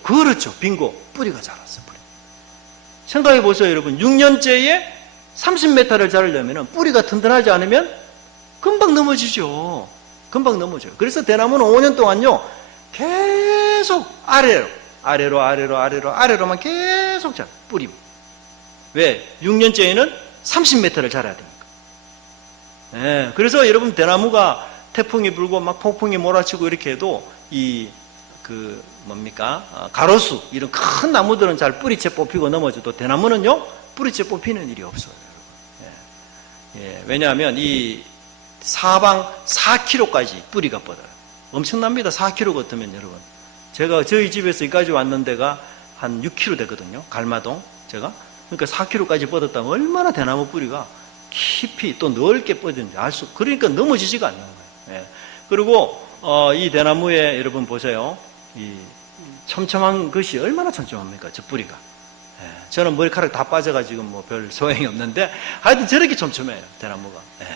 그렇죠. 빙고. 뿌리가 자랐어요. 뿌리. 생각해 보세요, 여러분. 6년째에 30m를 자르려면 뿌리가 튼튼하지 않으면 금방 넘어지죠. 금방 넘어져요. 그래서 대나무는 5년 동안요, 계속 아래로만 계속 자라. 뿌리. 왜? 6년째에는 30m를 자라야 되니까. 예, 그래서 여러분 대나무가 태풍이 불고 막 폭풍이 몰아치고 이렇게 해도 가로수 이런 큰 나무들은 잘 뿌리채 뽑히고 넘어져도 대나무는요 뿌리채 뽑히는 일이 없어요. 예, 왜냐하면 이 사방 4km까지 뿌리가 뻗어요. 엄청납니다. 4km 같으면 여러분. 제가 저희 집에서 여기까지 왔는 데가 한 6km 되거든요. 갈마동 제가. 그러니까 4km까지 뻗었다면 얼마나 대나무 뿌리가 깊이 또 넓게 뻗는지 그러니까 넘어지지가 않는 거예요. 예. 그리고 이 대나무에 여러분 보세요. 이 촘촘한 것이 얼마나 촘촘합니까? 저 뿌리가. 예. 저는 머리카락 다 빠져가지고 뭐 별 소용이 없는데 하여튼 저렇게 촘촘해요. 대나무가. 예.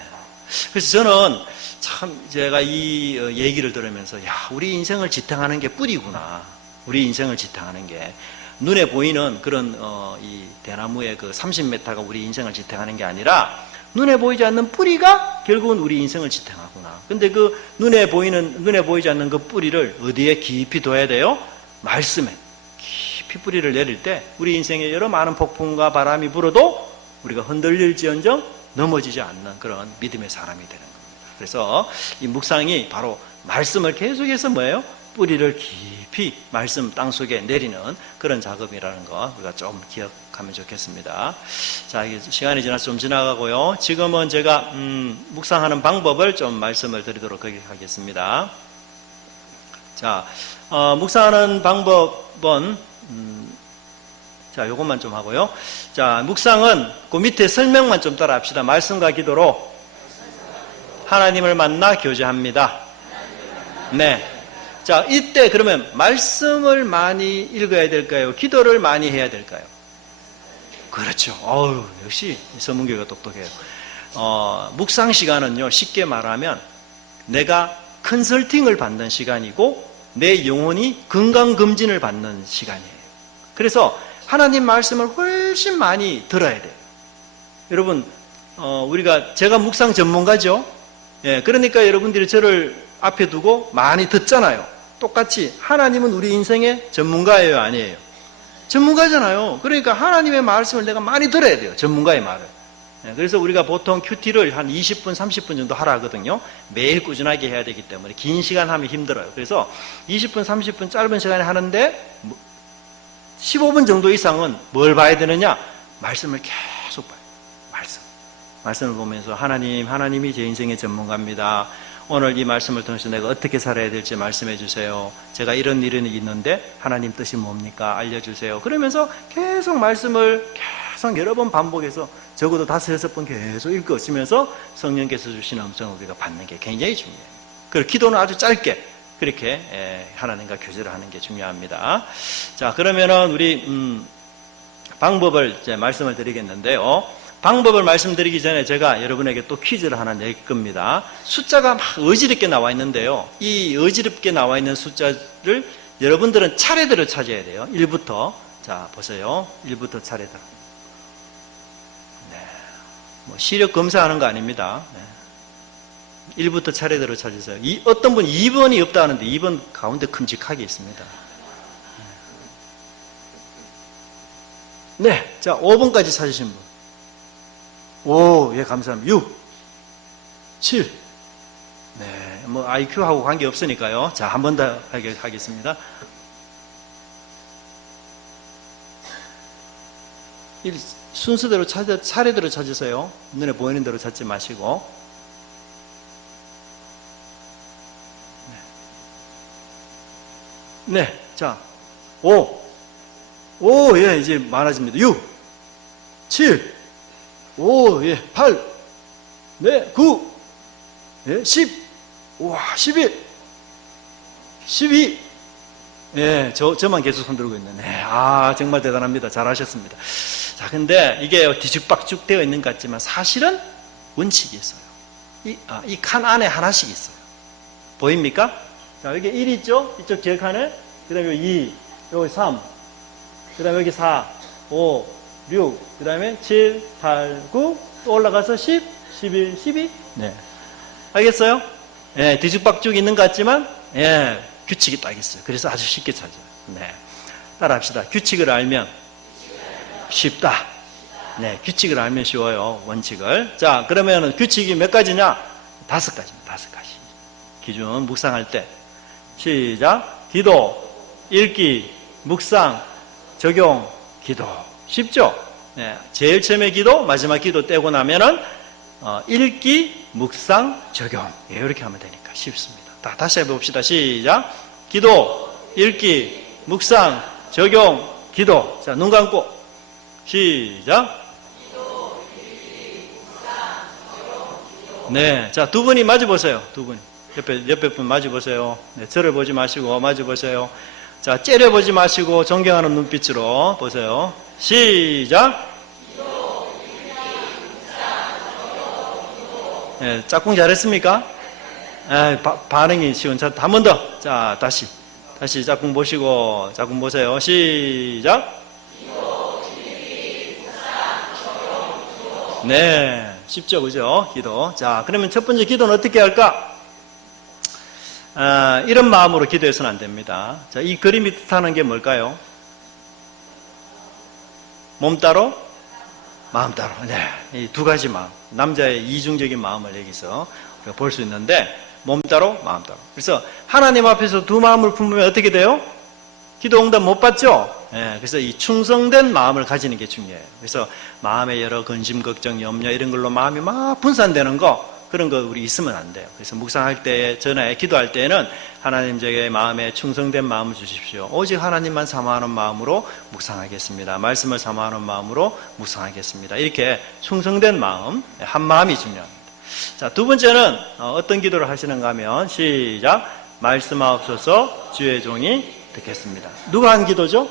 그래서 저는 참 제가 이 얘기를 들으면서 우리 인생을 지탱하는 게 뿌리구나. 우리 인생을 지탱하는 게 눈에 보이는 그런 이 대나무의 그 30m가 우리 인생을 지탱하는 게 아니라 눈에 보이지 않는 뿌리가 결국은 우리 인생을 지탱하구나. 근데 그 눈에 보이지 않는 그 뿌리를 어디에 깊이 둬야 돼요? 말씀에 깊이 뿌리를 내릴 때 우리 인생에 여러 많은 폭풍과 바람이 불어도 우리가 흔들릴지언정 넘어지지 않는 그런 믿음의 사람이 되는 겁니다. 그래서 이 묵상이 바로 말씀을 계속해서 뭐예요? 뿌리를 깊이 말씀 땅속에 내리는 그런 작업이라는 거 우리가 좀 기억하면 좋겠습니다. 자, 시간이 좀 지나가고요. 지금은 제가 묵상하는 방법을 좀 말씀을 드리도록 하겠습니다. 자, 묵상하는 방법은 자, 요것만 좀 하고요. 자, 묵상은 그 밑에 설명만 좀 따라 합시다. 말씀과 기도로 하나님을 만나 교제합니다. 네. 자, 이때 그러면 말씀을 많이 읽어야 될까요? 기도를 많이 해야 될까요? 그렇죠. 역시 서문교가 똑똑해요. 묵상 시간은요, 쉽게 말하면 내가 컨설팅을 받는 시간이고 내 영혼이 건강검진을 받는 시간이에요. 그래서 하나님 말씀을 훨씬 많이 들어야 돼요. 여러분, 제가 묵상 전문가죠? 예, 그러니까 여러분들이 저를 앞에 두고 많이 듣잖아요. 똑같이 하나님은 우리 인생의 전문가예요, 아니에요? 전문가잖아요. 그러니까 하나님의 말씀을 내가 많이 들어야 돼요. 전문가의 말을. 예, 그래서 우리가 보통 큐티를 한 20분, 30분 정도 하라 하거든요. 매일 꾸준하게 해야 되기 때문에 긴 시간 하면 힘들어요. 그래서 20분, 30분 짧은 시간에 하는데 15분 정도 이상은 뭘 봐야 되느냐? 말씀을 계속 봐요. 말씀을 보면서 하나님이 제 인생의 전문가입니다. 오늘 이 말씀을 통해서 내가 어떻게 살아야 될지 말씀해 주세요. 제가 이런 일이 있는데 하나님 뜻이 뭡니까? 알려주세요. 그러면서 계속 말씀을 계속 여러 번 반복해서 적어도 5, 6번 계속 읽어쓰면서 성령께서 주시는 음성을 우리가 받는 게 굉장히 중요해요. 그리고 기도는 아주 짧게 그렇게 하나님과 교제를 하는 게 중요합니다. 자, 그러면은 우리 방법을 이제 말씀을 드리겠는데요. 방법을 말씀드리기 전에 제가 여러분에게 또 퀴즈를 하나 낼 겁니다. 숫자가 막 어지럽게 나와 있는데요. 이 어지럽게 나와 있는 숫자를 여러분들은 차례대로 찾아야 돼요. 1부터. 자, 보세요. 1부터 차례대로. 네. 뭐 시력 검사하는 거 아닙니다. 네. 1부터 차례대로 찾으세요. 어떤 분 2번이 없다 하는데 2번 가운데 큼직하게 있습니다. 네. 자, 5번까지 찾으신 분. 오, 예, 감사합니다. 6, 7. 네, 뭐, IQ하고 관계 없으니까요. 자, 한 번 더 하겠습니다. 1, 순서대로 차례대로 찾으세요. 눈에 보이는 대로 찾지 마시고. 네. 네, 자, 5. 오, 예, 이제 많아집니다. 6, 7. 5, 예, 8, 네, 9, 예, 10, 우와, 11, 12, 예, 저만 계속 손들고 있네. 네, 정말 대단합니다. 잘하셨습니다. 자, 근데 이게 뒤죽박죽 되어 있는 것 같지만 사실은 원칙이 있어요. 이 칸 안에 하나씩 있어요. 보입니까? 자, 여기 1 있죠? 이쪽 제일 칸에. 그 다음에 여기 2, 여기 3, 그 다음에 여기 4, 5, 6, 그 다음에 7, 8, 9, 또 올라가서 10, 11, 12. 네. 알겠어요? 예, 뒤죽박죽 있는 것 같지만, 예, 규칙이 딱 있어요. 그래서 아주 쉽게 찾아요. 네. 따라 합시다. 규칙을 알면 쉽다. 네, 규칙을 알면 쉬워요. 원칙을. 자, 그러면 규칙이 몇 가지냐? 5가지입니다. 5가지. 기준, 묵상할 때. 시작. 기도, 읽기, 묵상, 적용, 기도. 쉽죠? 네, 제일 처음에 기도, 마지막 기도 떼고 나면은 읽기, 묵상, 적용. 예, 이렇게 하면 되니까 쉽습니다. 다시 해봅시다. 시작. 기도, 읽기, 묵상, 적용, 기도. 자, 눈 감고. 시작. 네, 자, 두 분이 마주 보세요. 두 분. 옆에 분 마주 보세요. 네, 저를 보지 마시고 마주 보세요. 자, 째려보지 마시고 존경하는 눈빛으로 보세요. 시작. 네, 짝꿍 잘했습니까? 반응이 쉬운. 자, 한 번 더. 자, 다시 짝꿍 보시고 짝꿍 보세요. 시작. 네, 쉽죠, 그죠? 기도. 자, 그러면 첫 번째 기도는 어떻게 할까? 이런 마음으로 기도해서는 안 됩니다. 자, 이 그림이 뜻하는 게 뭘까요? 몸 따로, 마음 따로. 네, 이 두 가지 마음. 남자의 이중적인 마음을 여기서 볼 수 있는데, 몸 따로, 마음 따로. 그래서 하나님 앞에서 두 마음을 품으면 어떻게 돼요? 기도 응답 못 받죠? 예, 그래서 이 충성된 마음을 가지는 게 중요해요. 그래서 마음에 여러 근심, 걱정, 염려 이런 걸로 마음이 막 분산되는 거, 그런 거 우리 있으면 안 돼요. 그래서 묵상할 때, 전에 기도할 때는 하나님 제게 마음에 충성된 마음을 주십시오. 오직 하나님만 사모하는 마음으로 묵상하겠습니다. 말씀을 사모하는 마음으로 묵상하겠습니다. 이렇게 충성된 마음, 한 마음이 중요합니다. 자, 두 번째는 어떤 기도를 하시는가 하면 시작. 말씀하옵소서 주의 종이 듣겠습니다. 누가 한 기도죠?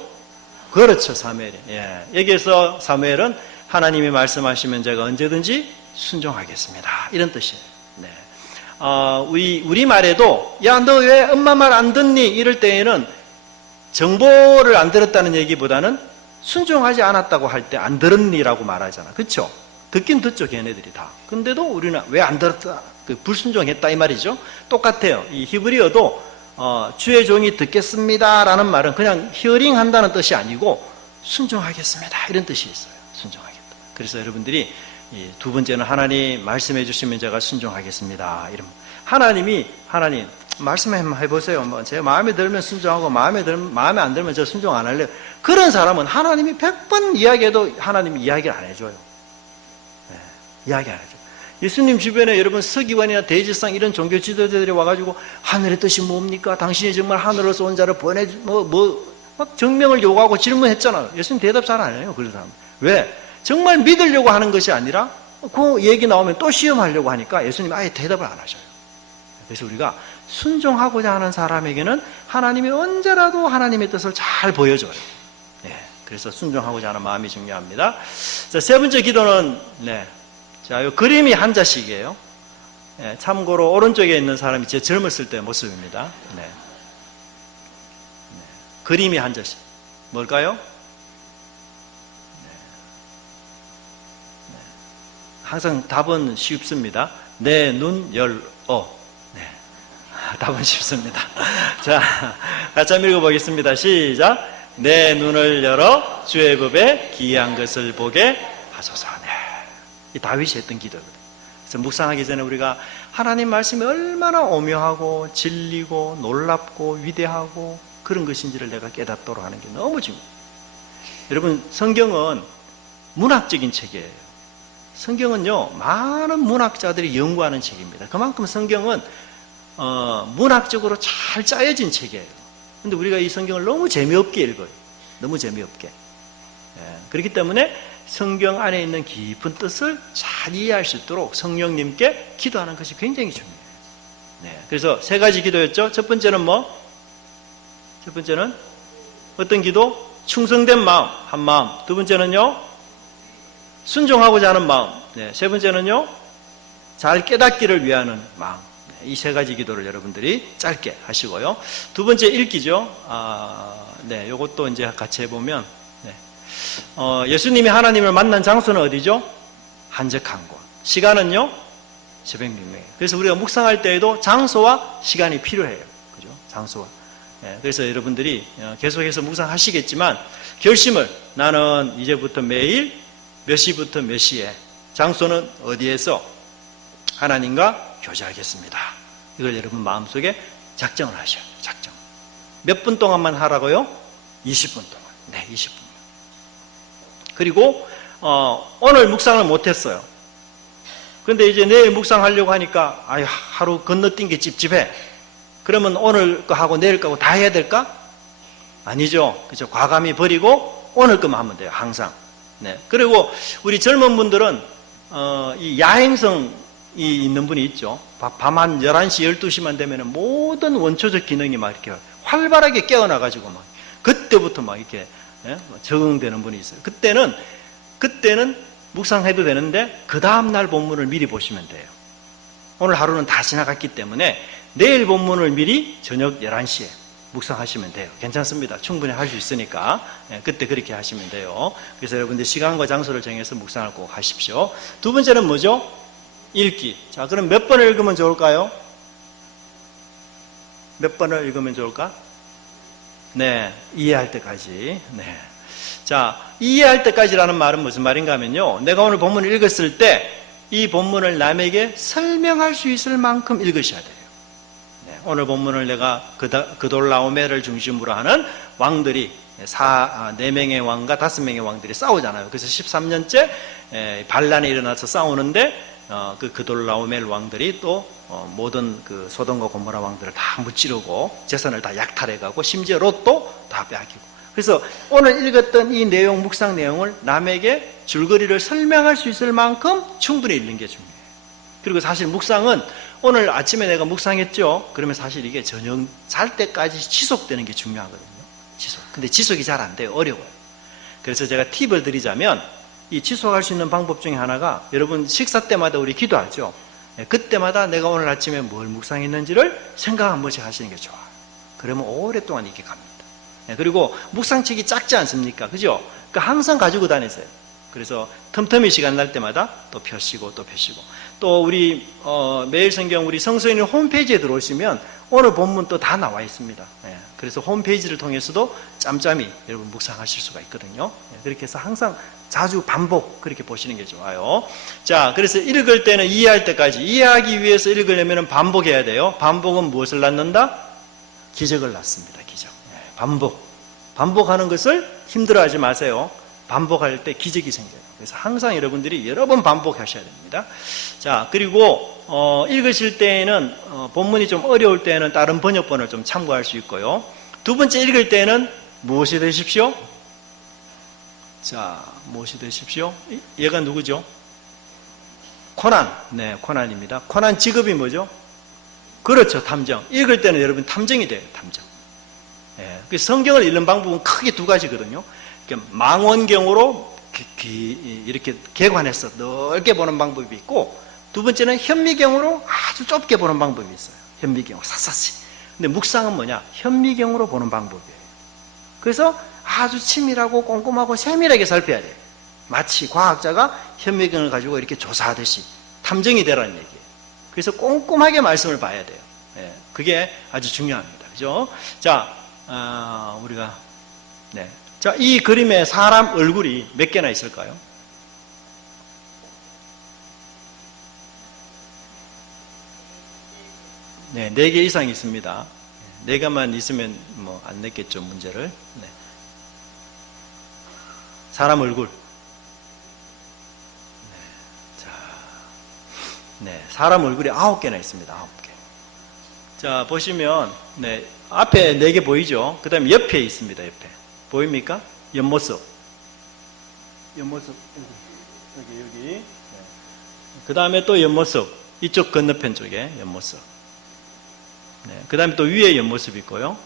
그렇죠, 사무엘이. 예. 여기에서 사무엘은 하나님이 말씀하시면 제가 언제든지 순종하겠습니다. 이런 뜻이에요. 네. 우리 말에도 야, 너 왜 엄마 말 안 듣니? 이럴 때에는 정보를 안 들었다는 얘기보다는 순종하지 않았다고 할 때 안 들었니라고 말하잖아. 그렇죠? 듣긴 듣죠, 걔네들이 다. 근데도 우리는 왜 안 들었다? 불순종했다 이 말이죠. 똑같아요. 이 히브리어도 주의 종이 듣겠습니다라는 말은 그냥 히어링 한다는 뜻이 아니고 순종하겠습니다 이런 뜻이 있어요. 순종하겠다. 그래서 여러분들이 두 번째는 하나님 말씀해 주시면 제가 순종하겠습니다. 이런 하나님 말씀해 보세요. 뭐 제 마음에 들면 순종하고 마음에 안 들면 저 순종 안 할래요. 그런 사람은 하나님이 100번 이야기해도 하나님이 이야기를 안 해줘요. 네, 이야기 안 해줘요. 예수님 주변에 여러분 서기관이나 대지상 이런 종교 지도자들이 와가지고 하늘의 뜻이 뭡니까? 당신이 정말 하늘에서 온 자를 막 정명을 요구하고 질문했잖아요. 예수님 대답 잘 안 해요. 그런 사람. 왜? 정말 믿으려고 하는 것이 아니라 그 얘기 나오면 또 시험하려고 하니까 예수님 아예 대답을 안 하셔요. 그래서 우리가 순종하고자 하는 사람에게는 하나님이 언제라도 하나님의 뜻을 잘 보여줘요. 네, 그래서 순종하고자 하는 마음이 중요합니다. 자, 세 번째 기도는 자, 이 그림이 한 자씩이에요. 네, 참고로 오른쪽에 있는 사람이 제 젊었을 때 모습입니다. 네. 그림이 한 자씩. 뭘까요? 항상 답은 쉽습니다. 내 눈 열어. 네. 답은 쉽습니다. 자, 같이 한번 읽어보겠습니다. 시작. 내 눈을 열어 주의 법에 기이한 것을 보게 하소서. 네. 이 다윗이 했던 기도거든요. 그래서 묵상하기 전에 우리가 하나님 말씀이 얼마나 오묘하고 진리고 놀랍고 위대하고 그런 것인지를 내가 깨닫도록 하는 게 너무 중요해요. 여러분, 성경은 문학적인 책이에요. 성경은요, 많은 문학자들이 연구하는 책입니다. 그만큼 성경은 문학적으로 잘 짜여진 책이에요. 근데 우리가 이 성경을 너무 재미없게 읽어요. 너무 재미없게. 그렇기 때문에 성경 안에 있는 깊은 뜻을 잘 이해할 수 있도록 성령님께 기도하는 것이 굉장히 중요해요. 그래서 세 가지 기도였죠. 첫 번째는 뭐? 첫 번째는 어떤 기도? 충성된 마음, 한 마음. 두 번째는요, 순종하고자 하는 마음. 세 번째는요, 잘 깨닫기를 위하는 마음. 이 세 가지 기도를 여러분들이 짧게 하시고요. 두 번째 읽기죠. 이것도 이제 같이 해보면, 예수님이 하나님을 만난 장소는 어디죠? 한적한 곳. 시간은요? 새벽 미명이에요. 그래서 우리가 묵상할 때에도 장소와 시간이 필요해요. 그죠? 장소와. 그래서 여러분들이 계속해서 묵상하시겠지만 결심을 나는 이제부터 매일 몇 시부터 몇 시에 장소는 어디에서 하나님과 교제하겠습니다. 이걸 여러분 마음속에 작정을 하셔야 돼요. 작정. 몇 분 동안만 하라고요? 20분 동안. 네, 20분. 그리고 오늘 묵상을 못했어요. 그런데 이제 내일 묵상하려고 하니까 하루 건너뛴 게 찝찝해. 그러면 오늘 거 하고 내일 거하고 다 해야 될까? 아니죠. 그죠? 과감히 버리고 오늘 거만 하면 돼요. 항상. 네. 그리고 우리 젊은 분들은 이 야행성이 있는 분이 있죠. 밤 한 11시, 12시만 되면 모든 원초적 기능이 막 이렇게 활발하게 깨어나가지고 막 그때부터 막 이렇게 적응되는 분이 있어요. 그때는 묵상해도 되는데 그 다음날 본문을 미리 보시면 돼요. 오늘 하루는 다 지나갔기 때문에 내일 본문을 미리 저녁 11시에 묵상하시면 돼요. 괜찮습니다. 충분히 할 수 있으니까 그때 그렇게 하시면 돼요. 그래서 여러분들 시간과 장소를 정해서 묵상을 꼭 하십시오. 두 번째는 뭐죠? 읽기. 자, 그럼 몇 번을 읽으면 좋을까요? 몇 번을 읽으면 좋을까? 네, 이해할 때까지. 네. 자, 이해할 때까지라는 말은 무슨 말인가 하면요. 내가 오늘 본문을 읽었을 때 이 본문을 남에게 설명할 수 있을 만큼 읽으셔야 돼요. 네, 오늘 본문을 내가 그돌라오메를 중심으로 하는 왕들이 4명의 왕과 5명의 왕들이 싸우잖아요. 그래서 13년째 반란이 일어나서 싸우는데 그돌라오멜 왕들이 또 모든 그 소돔과 고모라 왕들을 다 무찌르고 재산을 다 약탈해가고 심지어 롯도 다 빼앗기고. 그래서 오늘 읽었던 이 내용, 묵상 내용을 남에게 줄거리를 설명할 수 있을 만큼 충분히 읽는 게 중요해요. 그리고 사실 묵상은 오늘 아침에 내가 묵상했죠. 그러면 사실 이게 저녁 잘 때까지 지속되는 게 중요하거든요. 지속. 근데 지속이 잘 안 돼요. 어려워요. 그래서 제가 팁을 드리자면 이 지속할 수 있는 방법 중에 하나가 여러분 식사 때마다 우리 기도하죠. 그때마다 내가 오늘 아침에 뭘 묵상했는지를 생각 한 번씩 하시는 게 좋아요. 그러면 오랫동안 이렇게 갑니다. 그리고 묵상책이 작지 않습니까? 그죠? 그러니까 항상 가지고 다니세요. 그래서 틈틈이 시간 날 때마다 또 펴시고 또 펴시고. 또 우리 매일 성경 우리 성서인의 홈페이지에 들어오시면 오늘 본문 또 다 나와 있습니다. 그래서 홈페이지를 통해서도 짬짬이 여러분 묵상하실 수가 있거든요. 그렇게 해서 항상 자주 반복 그렇게 보시는 게 좋아요. 자, 그래서 읽을 때는 이해할 때까지, 이해하기 위해서 읽으려면 반복해야 돼요. 반복은 무엇을 낳는다? 기적을 낳습니다. 기적. 반복하는 것을 힘들어하지 마세요. 반복할 때 기적이 생겨요. 그래서 항상 여러분들이 여러 번 반복하셔야 됩니다. 자, 그리고 읽으실 때에는 본문이 좀 어려울 때는 다른 번역본을 좀 참고할 수 있고요. 두 번째 읽을 때는 무엇이 되십시오? 자, 무엇이 되십시오? 얘가 누구죠? 코난. 네, 코난입니다. 코난 직업이 뭐죠? 그렇죠, 탐정. 읽을 때는 여러분 탐정이 돼요, 탐정. 그 성경을 읽는 방법은 크게 두 가지거든요. 망원경으로 이렇게 개관해서 넓게 보는 방법이 있고, 두 번째는 현미경으로 아주 좁게 보는 방법이 있어요. 현미경으로 샅샅이. 근데 묵상은 뭐냐? 현미경으로 보는 방법이에요. 그래서 아주 치밀하고 꼼꼼하고 세밀하게 살펴야 돼요. 마치 과학자가 현미경을 가지고 이렇게 조사하듯이 탐정이 되라는 얘기예요. 그래서 꼼꼼하게 말씀을 봐야 돼요. 그게 아주 중요합니다. 그죠? 자, 우리가, 네. 자, 이 그림에 사람 얼굴이 몇 개나 있을까요? 네, 4개 이상 있습니다. 4개만 있으면 뭐 안 냈겠죠, 문제를. 네. 사람 얼굴. 네. 자, 네, 사람 얼굴이 9개나 있습니다. 9개. 자, 보시면, 네, 앞에 4개 보이죠? 그 다음에 옆에 있습니다, 옆에. 보입니까? 옆모습. 옆모습. 여기. 네. 그 다음에 또 옆모습. 이쪽 건너편 쪽에 옆모습. 네. 그 다음에 또 위에 옆모습 있고요.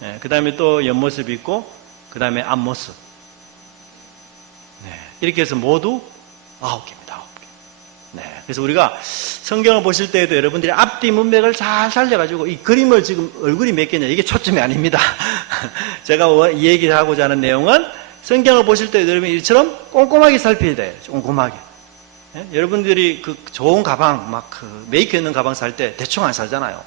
네. 그 다음에 또 옆모습 있고, 그 다음에 앞모습. 네. 이렇게 해서 모두 9개입니다. 9개. 네. 그래서 우리가 성경을 보실 때에도 여러분들이 앞뒤 문맥을 잘 살려가지고 이 그림을 지금 얼굴이 몇 개냐, 이게 초점이 아닙니다. 제가 이 얘기를 하고자 하는 내용은 성경을 보실 때 여러분 이처럼 꼼꼼하게 살펴야 돼요. 꼼꼼하게. 예? 여러분들이 그 좋은 가방, 막 그 메이커 있는 가방 살 때 대충 안 사잖아요.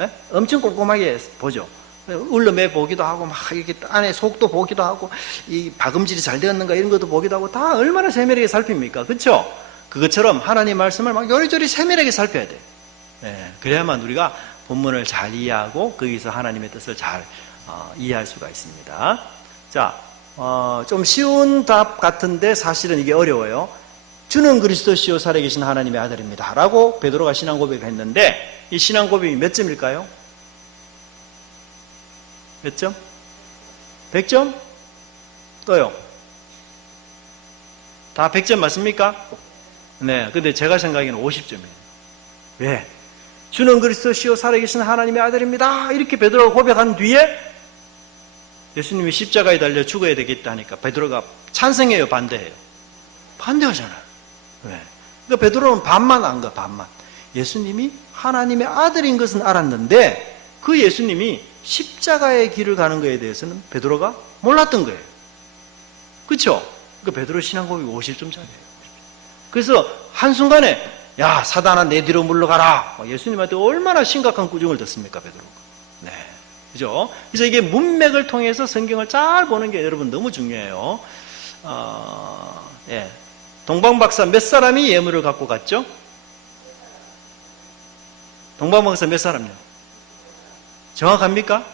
예? 엄청 꼼꼼하게 보죠. 울름해 보기도 하고, 막 이렇게 안에 속도 보기도 하고, 이 박음질이 잘 되었는가 이런 것도 보기도 하고, 다 얼마나 세밀하게 살핍니까? 그렇죠? 그것처럼 하나님 말씀을 막 요리조리 세밀하게 살펴야 돼요. 예, 그래야만 우리가 본문을 잘 이해하고 거기서 하나님의 뜻을 잘 이해할 수가 있습니다. 자, 좀 쉬운 답 같은데 사실은 이게 어려워요. 주는 그리스도시요 살아계신 하나님의 아들입니다 라고 베드로가 신앙 고백을 했는데, 이 신앙 고백이 몇 점일까요? 몇 점? 100점? 또요? 다 100점 맞습니까? 네, 근데 제가 생각에는 50점이에요. 왜? 주는 그리스도시요 살아계신 하나님의 아들입니다 이렇게 베드로가 고백한 뒤에 예수님이 십자가에 달려 죽어야 되겠다 하니까 베드로가 찬성해요, 반대해요? 반대하잖아요. 왜? 그러니까 베드로는 반만 안 가, 반만. 예수님이 하나님의 아들인 것은 알았는데 그 예수님이 십자가의 길을 가는 것에 대해서는 베드로가 몰랐던 거예요. 그렇죠? 그러니까 베드로 신앙 고백이 50점짜리예요. 그래서 한순간에 야, 사단아 내 뒤로 물러가라. 예수님한테 얼마나 심각한 꾸중을 듣습니까, 베드로가. 네. 그죠? 그래서 이게 문맥을 통해서 성경을 잘 보는 게 여러분 너무 중요해요. 예. 동방박사 몇 사람이 예물을 갖고 갔죠? 동방박사 몇 사람요? 정확합니까?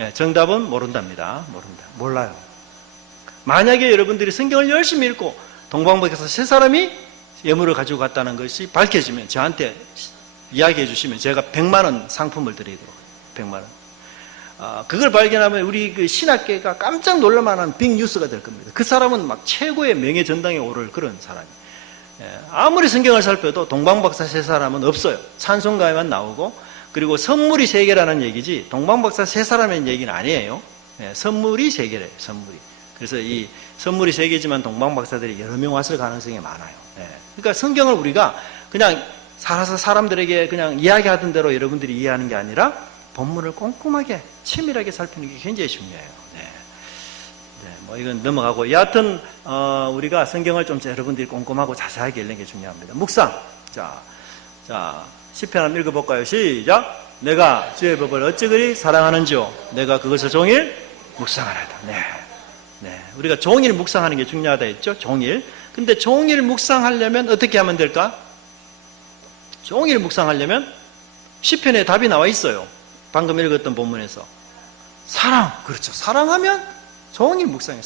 예, 정답은 모른답니다. 몰라요. 만약에 여러분들이 성경을 열심히 읽고 동방박사 세 사람이 예물을 가지고 갔다는 것이 밝혀지면 저한테 이야기해 주시면 제가 100만 원 상품을 드리도록 해요. 100만 원. 그걸 발견하면 우리 그 신학계가 깜짝 놀랄만한 빅뉴스가 될 겁니다. 그 사람은 막 최고의 명예 전당에 오를 그런 사람이에요. 예, 아무리 성경을 살펴도 동방박사 세 사람은 없어요. 찬송가에만 나오고, 그리고 선물이 세 개라는 얘기지 동방박사 세 사람의 얘기는 아니에요. 예, 선물이 세 개래요. 선물이. 그래서 이 선물이 세 개지만 동방박사들이 여러 명 왔을 가능성이 많아요. 예, 그러니까 성경을 우리가 그냥 살아서 사람들에게 그냥 이야기하던 대로 여러분들이 이해하는 게 아니라 본문을 꼼꼼하게 치밀하게 살피는 게 굉장히 중요해요. 네. 네, 뭐 이건 넘어가고, 여하튼 우리가 성경을 좀 여러분들이 꼼꼼하고 자세하게 읽는 게 중요합니다. 묵상. 자, 시편 한번 읽어볼까요? 시작. 내가 주의 법을 어찌 그리 사랑하는지요. 내가 그것을 종일 묵상하나이다. 네, 우리가 종일 묵상하는 게 중요하다 했죠. 종일. 근데 종일 묵상하려면 어떻게 하면 될까? 종일 묵상하려면 시편에 답이 나와 있어요. 방금 읽었던 본문에서. 사랑. 그렇죠. 사랑하면 종일 묵상해요.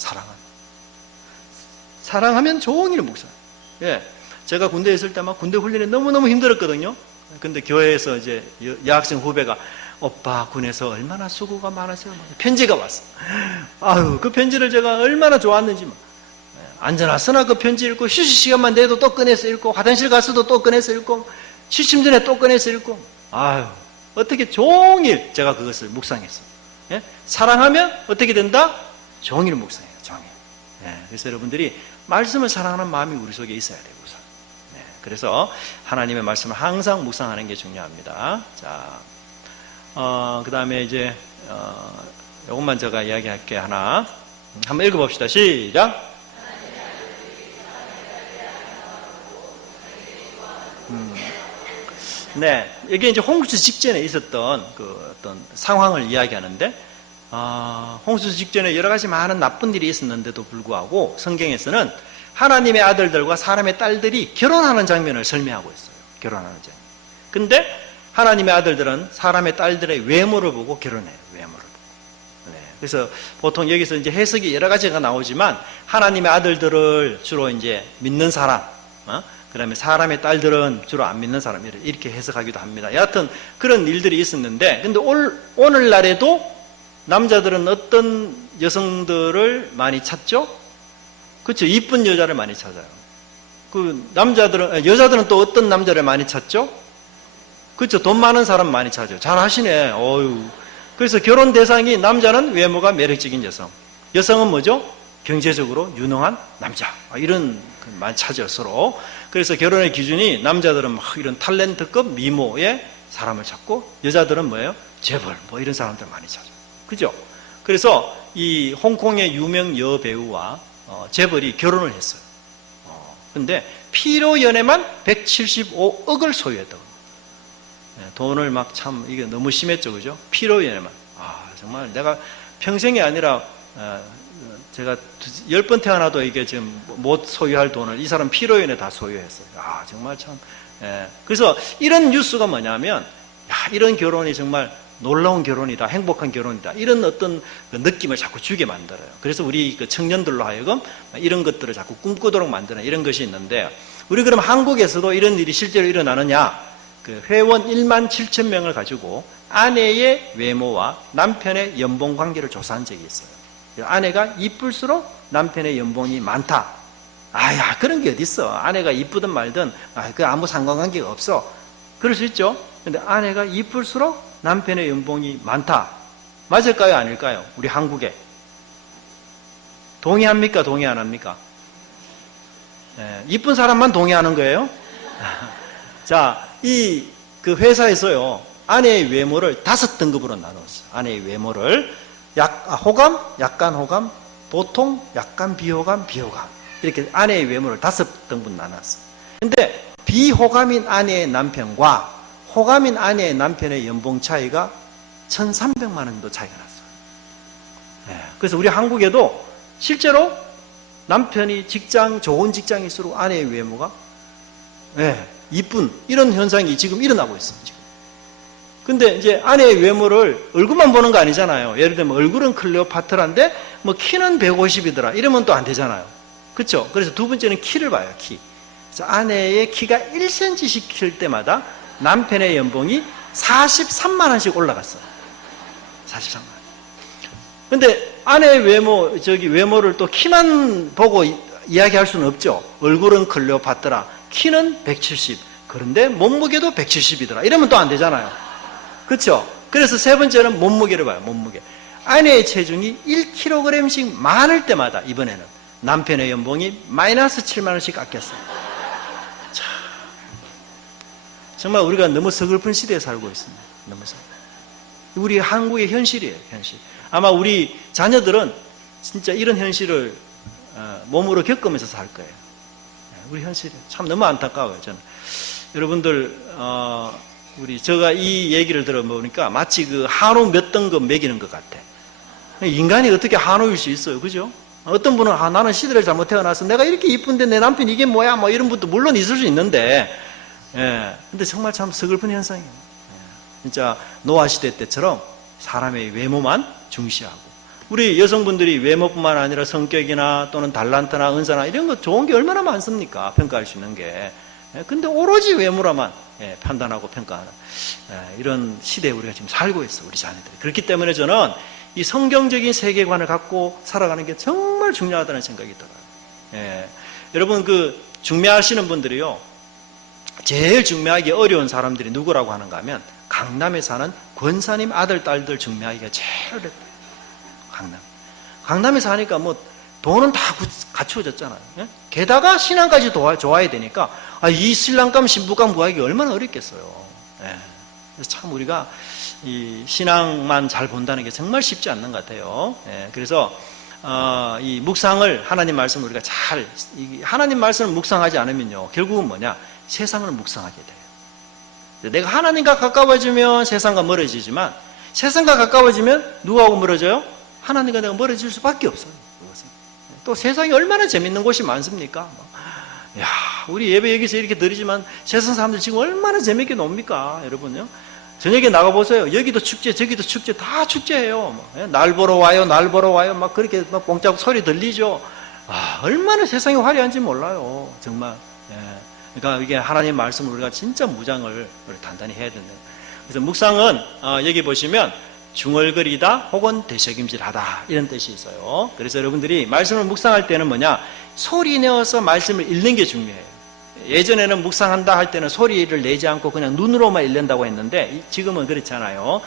사랑하면 종일 묵상. 예. 제가 군대에 있을 때만 군대 훈련이 너무너무 힘들었거든요. 근데 교회에서 이제 여학생 후배가 오빠 군에서 얼마나 수고가 많았어요. 편지가 왔어. 아유, 그 편지를 제가 얼마나 좋았는지. 앉아놨으나 그 편지 읽고, 휴식 시간만 돼도 또 꺼내서 읽고, 화장실 갔어도 또 꺼내서 읽고, 취침 전에 또 꺼내서 읽고. 아유, 어떻게 종일 제가 그것을 묵상했어요. 예? 사랑하면 어떻게 된다? 종일 묵상해요. 종일. 예, 그래서 여러분들이 말씀을 사랑하는 마음이 우리 속에 있어야 돼요. 우선. 예, 그래서 하나님의 말씀을 항상 묵상하는 게 중요합니다. 자, 그 다음에 이제 이것만 제가 이야기할게 하나. 한번 읽어봅시다. 시작. 네, 이게 이제 홍수 직전에 있었던 그 어떤 상황을 이야기하는데, 홍수 직전에 여러 가지 많은 나쁜 일이 있었는데도 불구하고 성경에서는 하나님의 아들들과 사람의 딸들이 결혼하는 장면을 설명하고 있어요. 결혼하는 장면. 근데 하나님의 아들들은 사람의 딸들의 외모를 보고 결혼해요. 외모를 보고. 네, 그래서 보통 여기서 이제 해석이 여러 가지가 나오지만 하나님의 아들들을 주로 이제 믿는 사람, 그 다음에 사람의 딸들은 주로 안 믿는 사람, 이렇게 해석하기도 합니다. 여하튼 그런 일들이 있었는데, 근데 오늘날에도 남자들은 어떤 여성들을 많이 찾죠? 그렇죠. 이쁜 여자를 많이 찾아요. 여자들은 또 어떤 남자를 많이 찾죠? 그렇죠. 돈 많은 사람 많이 찾아요. 잘 하시네. 어유. 그래서 결혼 대상이 남자는 외모가 매력적인 여성, 여성은 뭐죠? 경제적으로 유능한 남자. 이런 많이 찾아요, 서로. 그래서 결혼의 기준이 남자들은 막 이런 탤런트급 미모의 사람을 찾고, 여자들은 뭐예요? 재벌, 뭐 이런 사람들 많이 찾아요. 그죠? 그래서 이 홍콩의 유명 여배우와 재벌이 결혼을 했어요. 근데 피로 연애만 175억을 소유했다고. 돈을 막 참, 이게 너무 심했죠, 그죠? 피로 연애만. 정말 내가 평생이 아니라, 제가 10번 태어나도 이게 지금 못 소유할 돈을 이 사람 피로 연애 다 소유했어요. 정말 참. 그래서 이런 뉴스가 뭐냐면, 이런 결혼이 정말 놀라운 결혼이다, 행복한 결혼이다, 이런 어떤 그 느낌을 자꾸 주게 만들어요. 그래서 우리 그 청년들로 하여금 이런 것들을 자꾸 꿈꾸도록 만드는 이런 것이 있는데, 우리 그럼 한국에서도 이런 일이 실제로 일어나느냐? 그 회원 1만 7천 명을 가지고 아내의 외모와 남편의 연봉 관계를 조사한 적이 있어요. 아내가 이쁠수록 남편의 연봉이 많다. 그런 게 어딨어. 아내가 이쁘든 말든 그 아무 상관관계가 없어. 그럴 수 있죠. 근데 아내가 이쁠수록 남편의 연봉이 많다. 맞을까요? 아닐까요? 우리 한국에. 동의합니까? 동의 안 합니까? 이쁜 사람만 동의하는 거예요? 자, 그 회사에서요, 아내의 외모를 5등급으로 나눴어요. 아내의 외모를 호감, 약간 호감, 보통, 약간 비호감, 비호감. 이렇게 아내의 외모를 5등분 나눴어요. 근데 비호감인 아내의 남편과 호감인 아내의 남편의 연봉 차이가 1,300만 원 정도 차이가 났어요. 그래서 우리 한국에도 실제로 남편이 좋은 직장일수록 아내의 외모가 이쁜 이런 현상이 지금 일어나고 있습니다. 지금. 근데 이제 아내의 외모를 얼굴만 보는 거 아니잖아요. 예를 들면 얼굴은 클레오파트라인데 뭐 키는 150이더라 이러면 또 안 되잖아요. 그렇죠? 그래서 두 번째는 키를 봐요. 키. 그래서 아내의 키가 1cm씩 클 때마다 남편의 연봉이 43만 원씩 올라갔어요. 43만 원. 근데 아내의 외모를 또 키만 보고 이야기할 수는 없죠. 얼굴은 클레오파트라, 키는 170. 그런데 몸무게도 170이더라. 이러면 또 안 되잖아요. 그렇죠? 그래서 세 번째는 몸무게를 봐요. 몸무게. 아내의 체중이 1kg씩 많을 때마다 이번에는 남편의 연봉이 마이너스 7만 원씩 깎였어요. 자, 정말 우리가 너무 서글픈 시대에 살고 있습니다. 너무 서글픈. 우리 한국의 현실이에요. 현실. 아마 우리 자녀들은 진짜 이런 현실을 몸으로 겪으면서 살 거예요. 우리 현실이 참 너무 안타까워요. 저는 여러분들 제가 이 얘기를 들어보니까 마치 그 한우 몇 등급 매기는 것 같아. 인간이 어떻게 한우일 수 있어요, 그죠? 어떤 분은 나는 시대를 잘못 태어나서 내가 이렇게 이쁜데 내 남편 이게 뭐야, 뭐 이런 분도 물론 있을 수 있는데, 근데 정말 참 서글픈 현상이에요. 진짜 노아 시대 때처럼 사람의 외모만 중시하고, 우리 여성분들이 외모뿐만 아니라 성격이나 또는 달란트나 은사나 이런 거 좋은 게 얼마나 많습니까? 평가할 수 있는 게. 근데 오로지 외모로만 판단하고 평가하는 이런 시대에 우리가 지금 살고 있어, 우리 자녀들이. 그렇기 때문에 저는 이 성경적인 세계관을 갖고 살아가는 게 정말 중요하다는 생각이 들어요. 여러분 그 중매하시는 분들이요, 제일 중매하기 어려운 사람들이 누구라고 하는가 하면 강남에 사는 권사님 아들 딸들 중매하기가 제일 어렵다. 강남에 사니까 뭐 돈은 다 갖추어졌잖아요. 게다가 신앙까지 좋아야 되니까 이 신랑감 신부감 구하기 얼마나 어렵겠어요. 그래서 참 우리가 이 신앙만 잘 본다는 게 정말 쉽지 않는 것 같아요. 그래서 이 묵상을, 하나님 말씀을 우리가 하나님 말씀을 묵상하지 않으면요, 결국은 뭐냐, 세상을 묵상하게 돼요. 내가 하나님과 가까워지면 세상과 멀어지지만, 세상과 가까워지면 누구하고 멀어져요? 하나님과 내가 멀어질 수밖에 없어요. 또 세상에 얼마나 재밌는 곳이 많습니까? 우리 예배 여기서 이렇게 드리지만 세상 사람들 지금 얼마나 재밌게 놉니까? 여러분요. 저녁에 나가보세요. 여기도 축제, 저기도 축제, 다 축제예요. 날 보러 와요, 날 보러 와요. 막 그렇게 막 봉짝 소리 들리죠. 얼마나 세상이 화려한지 몰라요. 정말. 그러니까 이게 하나님 말씀을 우리가 진짜 무장을 단단히 해야 된다. 그래서 묵상은 여기 보시면 중얼거리다 혹은 되새김질하다 이런 뜻이 있어요. 그래서 여러분들이 말씀을 묵상할 때는 뭐냐, 소리 내어서 말씀을 읽는 게 중요해요. 예전에는 묵상한다 할 때는 소리를 내지 않고 그냥 눈으로만 읽는다고 했는데 지금은 그렇지 않아요.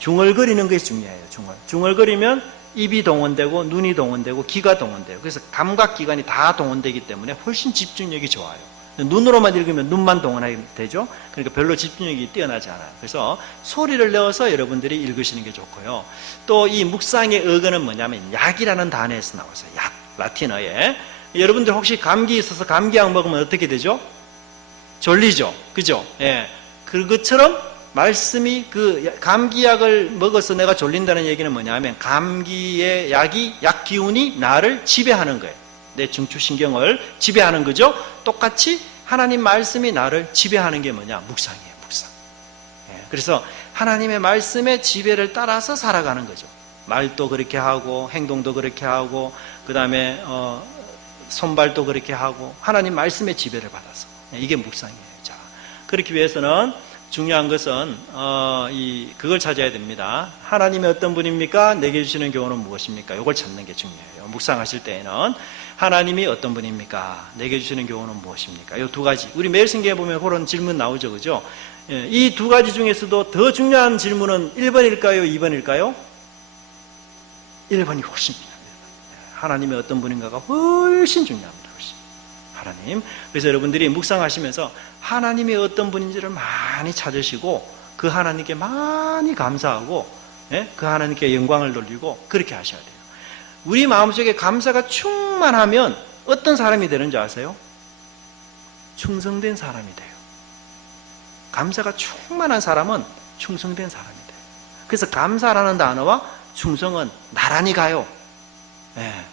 중얼거리는 게 중요해요. 중얼거리면 입이 동원되고 눈이 동원되고 귀가 동원돼요. 그래서 감각기관이 다 동원되기 때문에 훨씬 집중력이 좋아요. 눈으로만 읽으면 눈만 동원하게 되죠. 그러니까 별로 집중력이 뛰어나지 않아요. 그래서 소리를 내어서 여러분들이 읽으시는 게 좋고요. 또 이 묵상의 어근은 뭐냐면 약이라는 단어에서 나와서 약, 라틴어에. 여러분들 혹시 감기 있어서 감기약 먹으면 어떻게 되죠? 졸리죠. 그죠? 예. 그것처럼 말씀이 그 감기약을 먹어서 내가 졸린다는 얘기는 뭐냐면 감기의 약 기운이 나를 지배하는 거예요. 내 중추신경을 지배하는 거죠. 똑같이 하나님 말씀이 나를 지배하는 게 뭐냐? 묵상이에요. 묵상. 예. 그래서 하나님의 말씀의 지배를 따라서 살아가는 거죠. 말도 그렇게 하고 행동도 그렇게 하고 그 다음에 손발도 그렇게 하고 하나님 말씀의 지배를 받아서 이게 묵상이에요. 자, 그렇기 위해서는 중요한 것은 그걸 찾아야 됩니다. 하나님이 어떤 분입니까? 내게 주시는 교훈은 무엇입니까? 이걸 찾는 게 중요해요. 묵상하실 때에는 하나님이 어떤 분입니까? 내게 주시는 교훈은 무엇입니까? 이 두 가지. 우리 매일 성경에 보면 그런 질문 나오죠, 그죠? 이 두 가지 중에서도 더 중요한 질문은 1번일까요? 2번일까요? 1번이 훨씬 중요합니다. 하나님이 어떤 분인가가 훨씬 중요합니다. 훨씬. 하나님. 그래서 여러분들이 묵상하시면서 하나님이 어떤 분인지를 많이 찾으시고 그 하나님께 많이 감사하고 그 하나님께 영광을 돌리고 그렇게 하셔야 돼요. 우리 마음속에 감사가 충만하면 어떤 사람이 되는 줄 아세요? 충성된 사람이 돼요. 감사가 충만한 사람은 충성된 사람이 돼요. 그래서 감사라는 단어와 충성은 나란히 가요.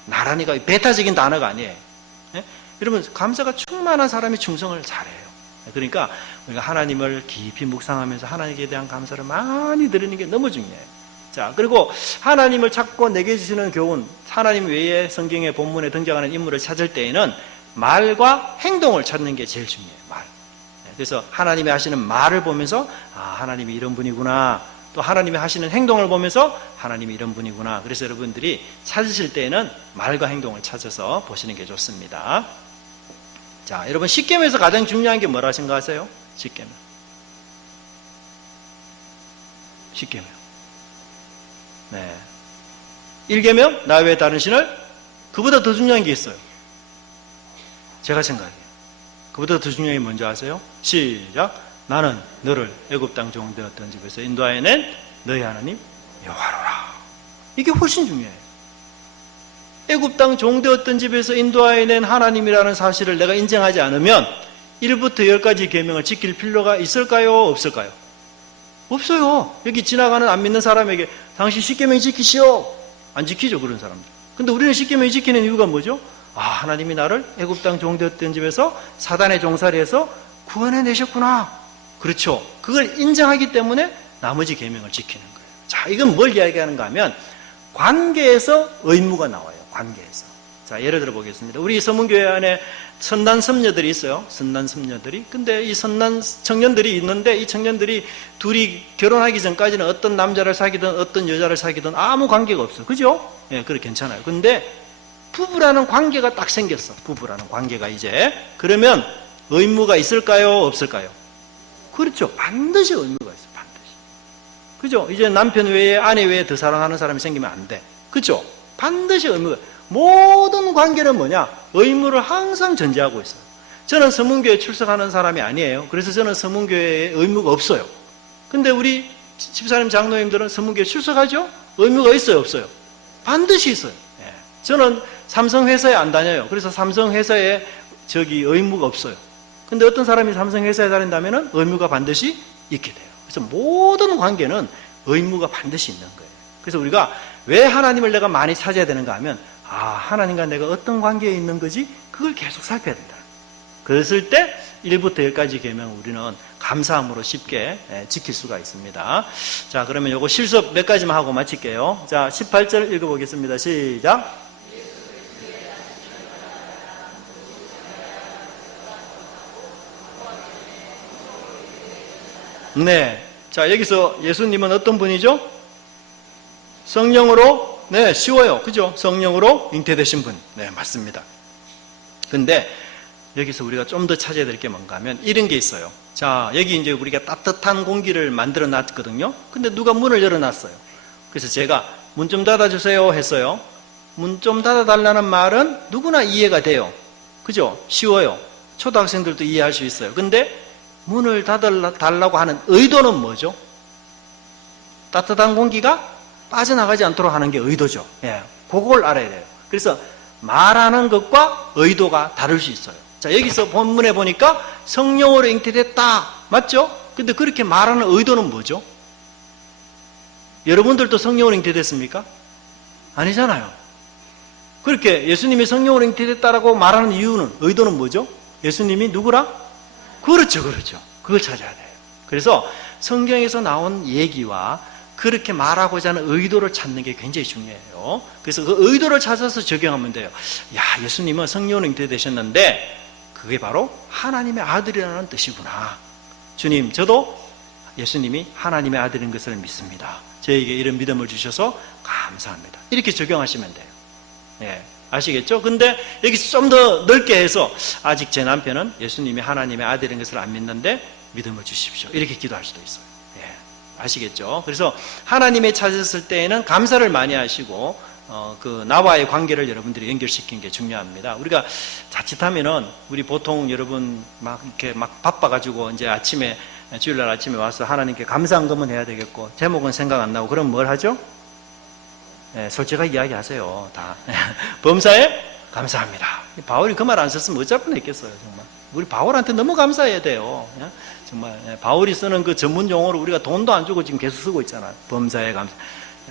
나란히 가요. 배타적인 단어가 아니에요. 여러분, 감사가 충만한 사람이 충성을 잘해요. 그러니까 우리가 하나님을 깊이 묵상하면서 하나님께 대한 감사를 많이 드리는 게 너무 중요해요. 자, 그리고 하나님을 찾고 내게 주시는 교훈, 하나님 외에 성경의 본문에 등장하는 인물을 찾을 때에는 말과 행동을 찾는 게 제일 중요해요. 말. 그래서 하나님이 하시는 말을 보면서 하나님이 이런 분이구나. 또 하나님이 하시는 행동을 보면서 하나님이 이런 분이구나. 그래서 여러분들이 찾으실 때에는 말과 행동을 찾아서 보시는 게 좋습니다. 자, 여러분 십계명에서 가장 중요한 게 뭐라 생각하세요? 십계명. 십계명. 네. 1계명 나 외에 다른 신을 그보다 더 중요한 게 있어요. 제가 생각해요. 그보다 더 중요한 게 뭔지 아세요? 시작. 나는 너를 애굽 땅 종되었던 집에서 인도하여낸 너희 하나님 여호와로라. 이게 훨씬 중요해요. 애굽 땅 종되었던 집에서 인도하여낸 하나님이라는 사실을 내가 인정하지 않으면 1부터 10까지 계명을 지킬 필요가 있을까요? 없을까요? 없어요. 여기 지나가는 안 믿는 사람에게 당신 십계명 지키시오. 안 지키죠, 그런 사람들. 근데 우리는 십계명 지키는 이유가 뭐죠? 하나님이 나를 애굽 땅 종되었던 집에서 사단의 종살이에서 구원해 내셨구나. 그렇죠. 그걸 인정하기 때문에 나머지 계명을 지키는 거예요. 자, 이건 뭘 이야기하는가 하면 관계에서 의무가 나와요. 관계에서. 자, 예를 들어 보겠습니다. 우리 서문교회 안에 선난 선녀들이 있어요. 선난 선녀들이. 근데 이 선난 청년들이 있는데 이 청년들이 둘이 결혼하기 전까지는 어떤 남자를 사귀든 어떤 여자를 사귀든 아무 관계가 없어. 그죠? 예, 그래 괜찮아요. 근데 부부라는 관계가 딱 생겼어. 부부라는 관계가 이제. 그러면 의무가 있을까요? 없을까요? 그렇죠. 반드시 의무가 있어요. 반드시. 그죠? 이제 남편 외에 아내 외에 더 사랑하는 사람이 생기면 안 돼. 그죠? 반드시 의무가. 모든 관계는 뭐냐? 의무를 항상 전제하고 있어요. 저는 서문교회에 출석하는 사람이 아니에요. 그래서 저는 서문교회에 의무가 없어요. 근데 우리 집사님 장로님들은 서문교회에 출석하죠? 의무가 있어요? 없어요? 반드시 있어요. 예. 저는 삼성회사에 안 다녀요. 그래서 삼성회사에 의무가 없어요. 근데 어떤 사람이 삼성회사에 다닌다면 의무가 반드시 있게 돼요. 그래서 모든 관계는 의무가 반드시 있는 거예요. 그래서 우리가 왜 하나님을 내가 많이 찾아야 되는가 하면 하나님과 내가 어떤 관계에 있는 거지? 그걸 계속 살펴야 된다. 그랬을 때 1부터 10까지 계명 우리는 감사함으로 쉽게 지킬 수가 있습니다. 자, 그러면 요거 실습 몇 가지만 하고 마칠게요. 자, 18절 읽어보겠습니다. 시작. 네. 자, 여기서 예수님은 어떤 분이죠? 성령으로, 네, 쉬워요. 그죠? 성령으로 잉태되신 분. 네, 맞습니다. 근데 여기서 우리가 좀 더 찾아야 될 게 뭔가 하면 이런 게 있어요. 자, 여기 이제 우리가 따뜻한 공기를 만들어 놨거든요. 근데 누가 문을 열어 놨어요. 그래서 제가 문 좀 닫아주세요 했어요. 문 좀 닫아달라는 말은 누구나 이해가 돼요. 그죠? 쉬워요. 초등학생들도 이해할 수 있어요. 근데 문을 닫아달라고 하는 의도는 뭐죠? 따뜻한 공기가 빠져나가지 않도록 하는 게 의도죠. 예, 그걸 알아야 돼요. 그래서 말하는 것과 의도가 다를 수 있어요. 자, 여기서 본문에 보니까 성령으로 잉태됐다. 맞죠? 근데 그렇게 말하는 의도는 뭐죠? 여러분들도 성령으로 잉태됐습니까? 아니잖아요. 그렇게 예수님이 성령으로 잉태됐다라고 말하는 이유는, 의도는 뭐죠? 예수님이 누구랑? 그렇죠, 그렇죠. 그걸 찾아야 돼요. 그래서 성경에서 나온 얘기와 그렇게 말하고자 하는 의도를 찾는 게 굉장히 중요해요. 그래서 그 의도를 찾아서 적용하면 돼요. 야, 예수님은 성령으로 잉태되셨는데 그게 바로 하나님의 아들이라는 뜻이구나. 주님, 저도 예수님이 하나님의 아들인 것을 믿습니다. 저에게 이런 믿음을 주셔서 감사합니다. 이렇게 적용하시면 돼요. 예, 아시겠죠? 근데 여기서 좀 더 넓게 해서 아직 제 남편은 예수님이 하나님의 아들인 것을 안 믿는데 믿음을 주십시오. 이렇게 기도할 수도 있어요. 예, 아시겠죠? 그래서 하나님의 찾았을 때에는 감사를 많이 하시고 그 나와의 관계를 여러분들이 연결시키는 게 중요합니다. 우리가 자칫하면은 우리 보통 여러분 막 이렇게 막 바빠가지고 이제 아침에 주일날 아침에 와서 하나님께 감사한금은 해야 되겠고 제목은 생각 안 나고 그럼 뭘 하죠? 네, 솔직하게 이야기하세요. 다 범사에 감사합니다. 바울이 그 말 안 썼으면 어쩔 뻔했겠어요. 정말 우리 바울한테 너무 감사해야 돼요. 정말 바울이 쓰는 그 전문 용어로 우리가 돈도 안 주고 지금 계속 쓰고 있잖아요. 범사에 감사.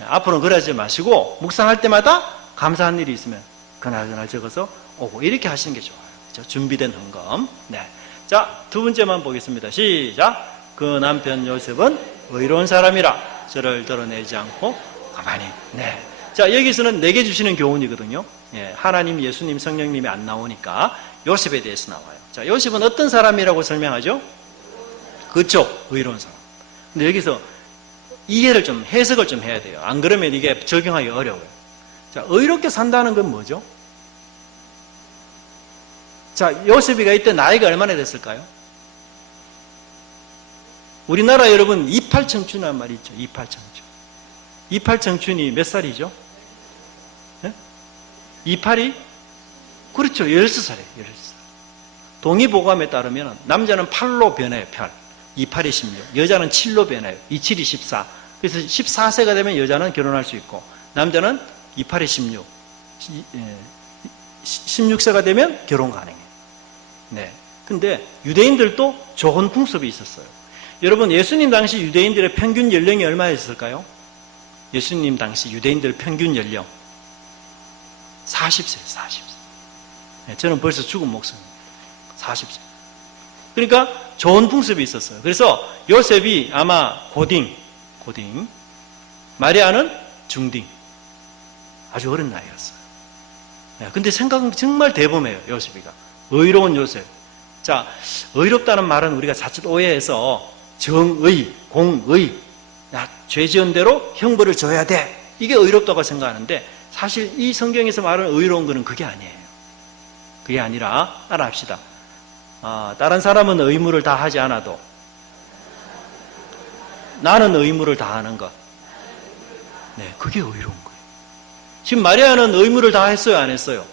앞으로는 그러지 마시고 묵상할 때마다 감사한 일이 있으면 그날 적어서 오고 이렇게 하시는 게 좋아요. 그렇죠? 준비된 헌금. 네. 자, 두 번째만 보겠습니다. 시작. 그 남편 요셉은 의로운 사람이라 저를 드러내지 않고 가만히. 네. 자, 여기서는 내게 주시는 교훈이거든요. 예, 하나님, 예수님, 성령님이 안 나오니까 요셉에 대해서 나와요. 자, 요셉은 어떤 사람이라고 설명하죠? 그렇죠. 의로운 사람. 근데 여기서 이해를 좀, 해석을 좀 해야 돼요. 안 그러면 이게 적용하기 어려워요. 자, 의롭게 산다는 건 뭐죠? 자, 요셉이가 이때 나이가 얼마나 됐을까요? 우리나라 여러분, 28청춘이란 말이 있죠. 28청춘. 28청춘이 몇 살이죠? 네? 28이? 그렇죠. 16살이에요. 16살. 동의보감에 따르면 남자는 8로 변해요. 8. 28이 16. 여자는 7로 변해요. 27이 14. 그래서 14세가 되면 여자는 결혼할 수 있고 남자는 28이 16. 16세가 되면 결혼 가능해요. 네. 근데 유대인들도 좋은 풍습이 있었어요. 여러분, 예수님 당시 유대인들의 평균 연령이 얼마였을까요? 예수님 당시 유대인들 평균 연령 40세, 40세. 네, 저는 벌써 죽은 목숨입니다. 40세. 그러니까 좋은 풍습이 있었어요. 그래서 요셉이 아마 고딩, 마리아는 중딩. 아주 어린 나이였어요. 네, 근데 생각은 정말 대범해요, 요셉이가. 의로운 요셉. 자, 의롭다는 말은 우리가 자칫 오해해서 정의, 공의, 죄 지은 대로 형벌을 줘야 돼. 이게 의롭다고 생각하는데 사실 이 성경에서 말하는 의로운 것은 그게 아니에요. 그게 아니라 따라합시다. 다른 사람은 의무를 다 하지 않아도 나는 의무를 다하는 것. 네, 그게 의로운 거예요. 지금 마리아는 의무를 다 했어요, 안 했어요?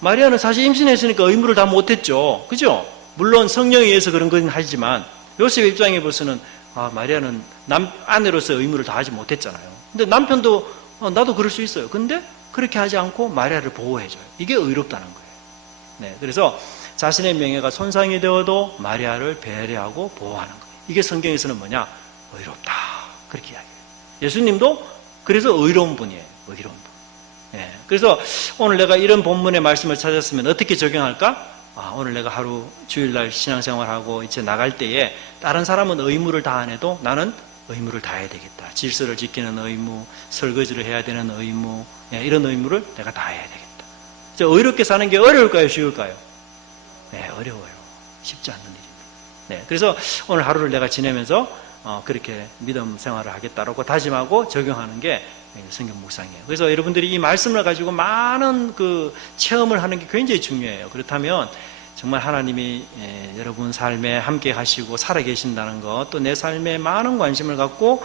마리아는 사실 임신했으니까 의무를 다 못했죠. 그죠? 물론 성령에 의해서 그런 건 하지만 요셉 입장에 봐서는 마리아는 아내로서 의무를 다하지 못했잖아요. 근데 남편도 나도 그럴 수 있어요. 근데 그렇게 하지 않고 마리아를 보호해줘요. 이게 의롭다는 거예요. 네, 그래서 자신의 명예가 손상이 되어도 마리아를 배려하고 보호하는 거예요. 이게 성경에서는 뭐냐? 의롭다. 그렇게 이야기해요. 예수님도 그래서 의로운 분이에요. 의로운 분. 네, 그래서 오늘 내가 이런 본문의 말씀을 찾았으면 어떻게 적용할까? 오늘 내가 하루 주일날 신앙생활하고 이제 나갈 때에 다른 사람은 의무를 다 안 해도 나는 의무를 다해야 되겠다. 질서를 지키는 의무, 설거지를 해야 되는 의무, 이런 의무를 내가 다해야 되겠다. 의롭게 사는 게 어려울까요? 쉬울까요? 네, 어려워요. 쉽지 않는 일입니다. 네, 그래서 오늘 하루를 내가 지내면서 그렇게 믿음 생활을 하겠다라고 다짐하고 적용하는 게 성경 묵상이에요. 그래서 여러분들이 이 말씀을 가지고 많은 그 체험을 하는 게 굉장히 중요해요. 그렇다면 정말 하나님이 여러분 삶에 함께 하시고 살아계신다는 것, 또 내 삶에 많은 관심을 갖고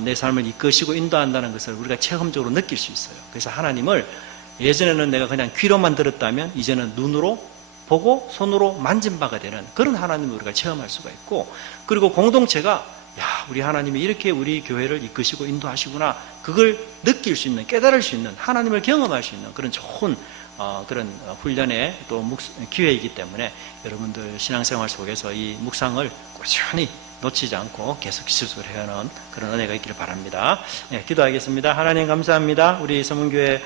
내 삶을 이끄시고 인도한다는 것을 우리가 체험적으로 느낄 수 있어요. 그래서 하나님을 예전에는 내가 그냥 귀로만 들었다면 이제는 눈으로 보고 손으로 만진 바가 되는 그런 하나님을 우리가 체험할 수가 있고, 그리고 공동체가 야, 우리 하나님이 이렇게 우리 교회를 이끄시고 인도하시구나, 그걸 느낄 수 있는, 깨달을 수 있는, 하나님을 경험할 수 있는 그런 좋은 그런 훈련의 또 기회이기 때문에 여러분들 신앙생활 속에서 이 묵상을 꾸준히 놓치지 않고 계속 지속을 해야 하는 그런 은혜가 있기를 바랍니다. 네, 기도하겠습니다. 하나님 감사합니다. 우리 서문교회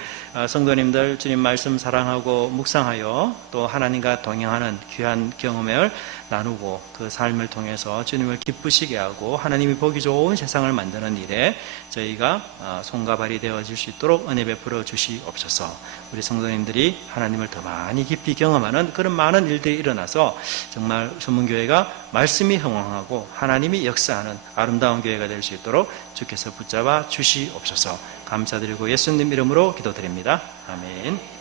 성도님들 주님 말씀 사랑하고 묵상하여 또 하나님과 동행하는 귀한 경험을 나누고 그 삶을 통해서 주님을 기쁘시게 하고 하나님이 보기 좋은 세상을 만드는 일에 저희가 손과 발이 되어질 수 있도록 은혜 베풀어 주시옵소서. 우리 성도님들이 하나님을 더 많이 깊이 경험하는 그런 많은 일들이 일어나서 정말 서문교회가 말씀이 흥황하고 하나님이 역사하는 아름다운 교회가 될 수 있도록 주께서 붙잡아 주시옵소서. 감사드리고 예수님 이름으로 기도드립니다. 아멘.